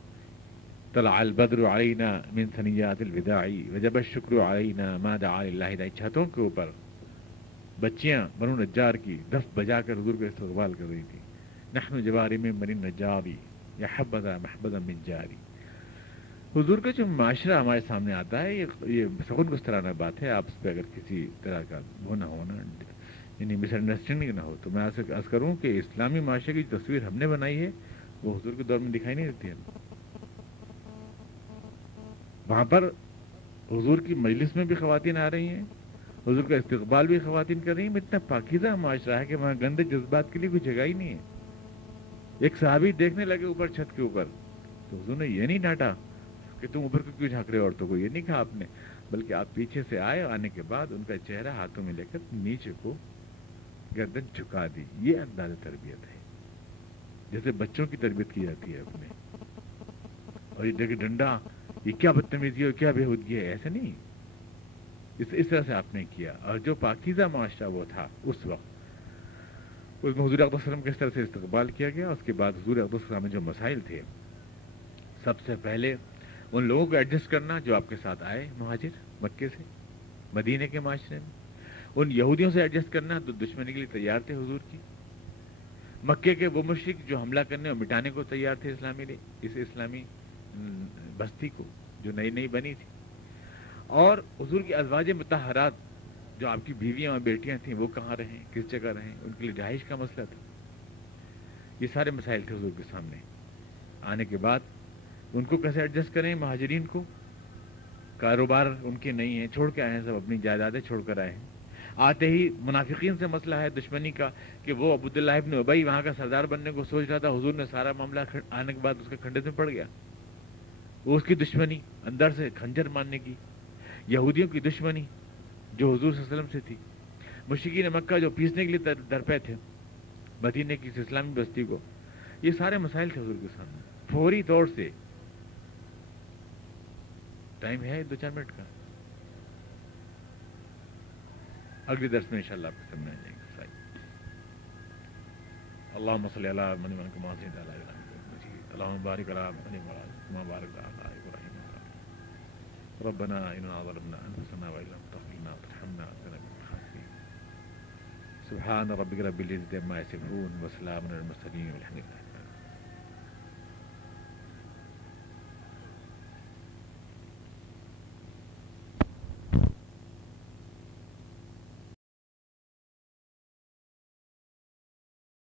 طلع البدر علینا من ثنیات الوداع وجب الشکر علینا ما دعا للہ داعی. چھتوں کے اوپر بچیاں بنو نجار کی دف بجا کر حضور کا استقبال کر رہی تھی. نحن جواری من بنی نجاری یا حبذا محبذا من جاری. حضور کا جو معاشرہ ہمارے سامنے آتا ہے یہ سخن گسترانہ بات ہے. آپ اس پہ اگر کسی طرح کا وہ نہ ہونا، یعنی مس انڈرسٹینڈنگ نہ ہو، تو میں آپ سے عرض کروں کہ اسلامی معاشرے کی جو تصویر ہم نے بنائی ہے وہ حضور کے دور میں دکھائی نہیں دیتی ہے. وہاں پر حضور کی مجلس میں بھی خواتین آ رہی ہیں، حضور کا استقبال بھی خواتین کر رہی ہیں. اتنا پاکیزہ معاشرہ ہے کہ وہاں گندے جذبات کے لیے کوئی جگہ ہی نہیں ہے. ایک صحابی دیکھنے لگے اوپر چھت کے اوپر، تو حضور نے یہ نہیں ڈانٹا کہ تم اوپر کو کیوں جھانک رہے ہو عورتوں کو، یہ نہیں کہا آپ نے، بلکہ آپ پیچھے سے آئے، آنے کے بعد ان کا چہرہ ہاتھوں میں لے کر نیچے کو گردن جھکا دی. یہ انداز تربیت ہے جیسے بچوں کی تربیت کی جاتی ہے اپنے. اور یہ دیکھیں ڈنڈا، یہ کیا بدتمیزی ہے اور کیا بےہودگی ہے، ایسے نہیں، اس طرح سے آپ نے کیا. اور جو پاکیزہ معاشرہ وہ تھا اس وقت، اس میں حضور اقدس صلی اللہ علیہ وسلم کے اس طرح سے استقبال کیا گیا. اس کے بعد حضور اقدس صلی اللہ علیہ وسلم میں جو مسائل تھے، سب سے پہلے ان لوگوں کو ایڈجسٹ کرنا جو آپ کے ساتھ آئے مہاجر مکے سے مدینے کے معاشرے میں، ان یہودیوں سے ایڈجسٹ کرنا جو دشمنی کے لیے تیار تھے حضور کی، مکے کے وہ مشرک جو حملہ کرنے اور مٹانے کو تیار تھے اس اسلامی بستی کو جو نئی نئی بنی تھی، اور حضور کی ازواج مطہرات جو آپ کی بیویاں اور بیٹیاں تھیں وہ کہاں رہیں، کس جگہ رہیں، ان کے لیے رہائش کا مسئلہ تھا. یہ سارے مسائل تھے حضور کے سامنے. آنے کے بعد ان کو کیسے ایڈجسٹ کریں، مہاجرین کو، کاروبار ان کے نہیں ہیں، چھوڑ کے آئے ہیں، سب اپنی جائیدادیں چھوڑ کر آئے ہیں. آتے ہی منافقین سے مسئلہ ہے دشمنی کا کہ وہ عبداللہ ابن ابی وہاں کا سردار بننے کو سوچ رہا تھا. حضور نے سارا معاملہ آنے کے بعد اس کے کھنڈے میں پڑ گیا. وہ اس کی دشمنی اندر سے خنجر مارنے کی، یہودیوں کی دشمنی جو حضور صلی اللہ علیہ وسلم سے تھی، مشرکین مکہ جو پیسنے کے لیے درپے تھے مدینے کی اسلامی بستی کو. یہ سارے مسائل تھے حضور کے سامنے فوری طور سے. ٹائم ہے 2-4 منٹ کا، اگلی درس میں انشاءاللہ آپ کے سامنے آ جائیں گے. اللہم صلی علی محمد کما صلیت علی ابراہیم، اللہم بارک علی محمد کما بارکت علی ابراہیم. ربنا اننا ظلمنا انفسنا وان لم تغفر لنا وترحمنا لنكونن من الخاسرين. سبحان ربك رب العزة عما يصفون وسلام على المرسلين والحمد لله.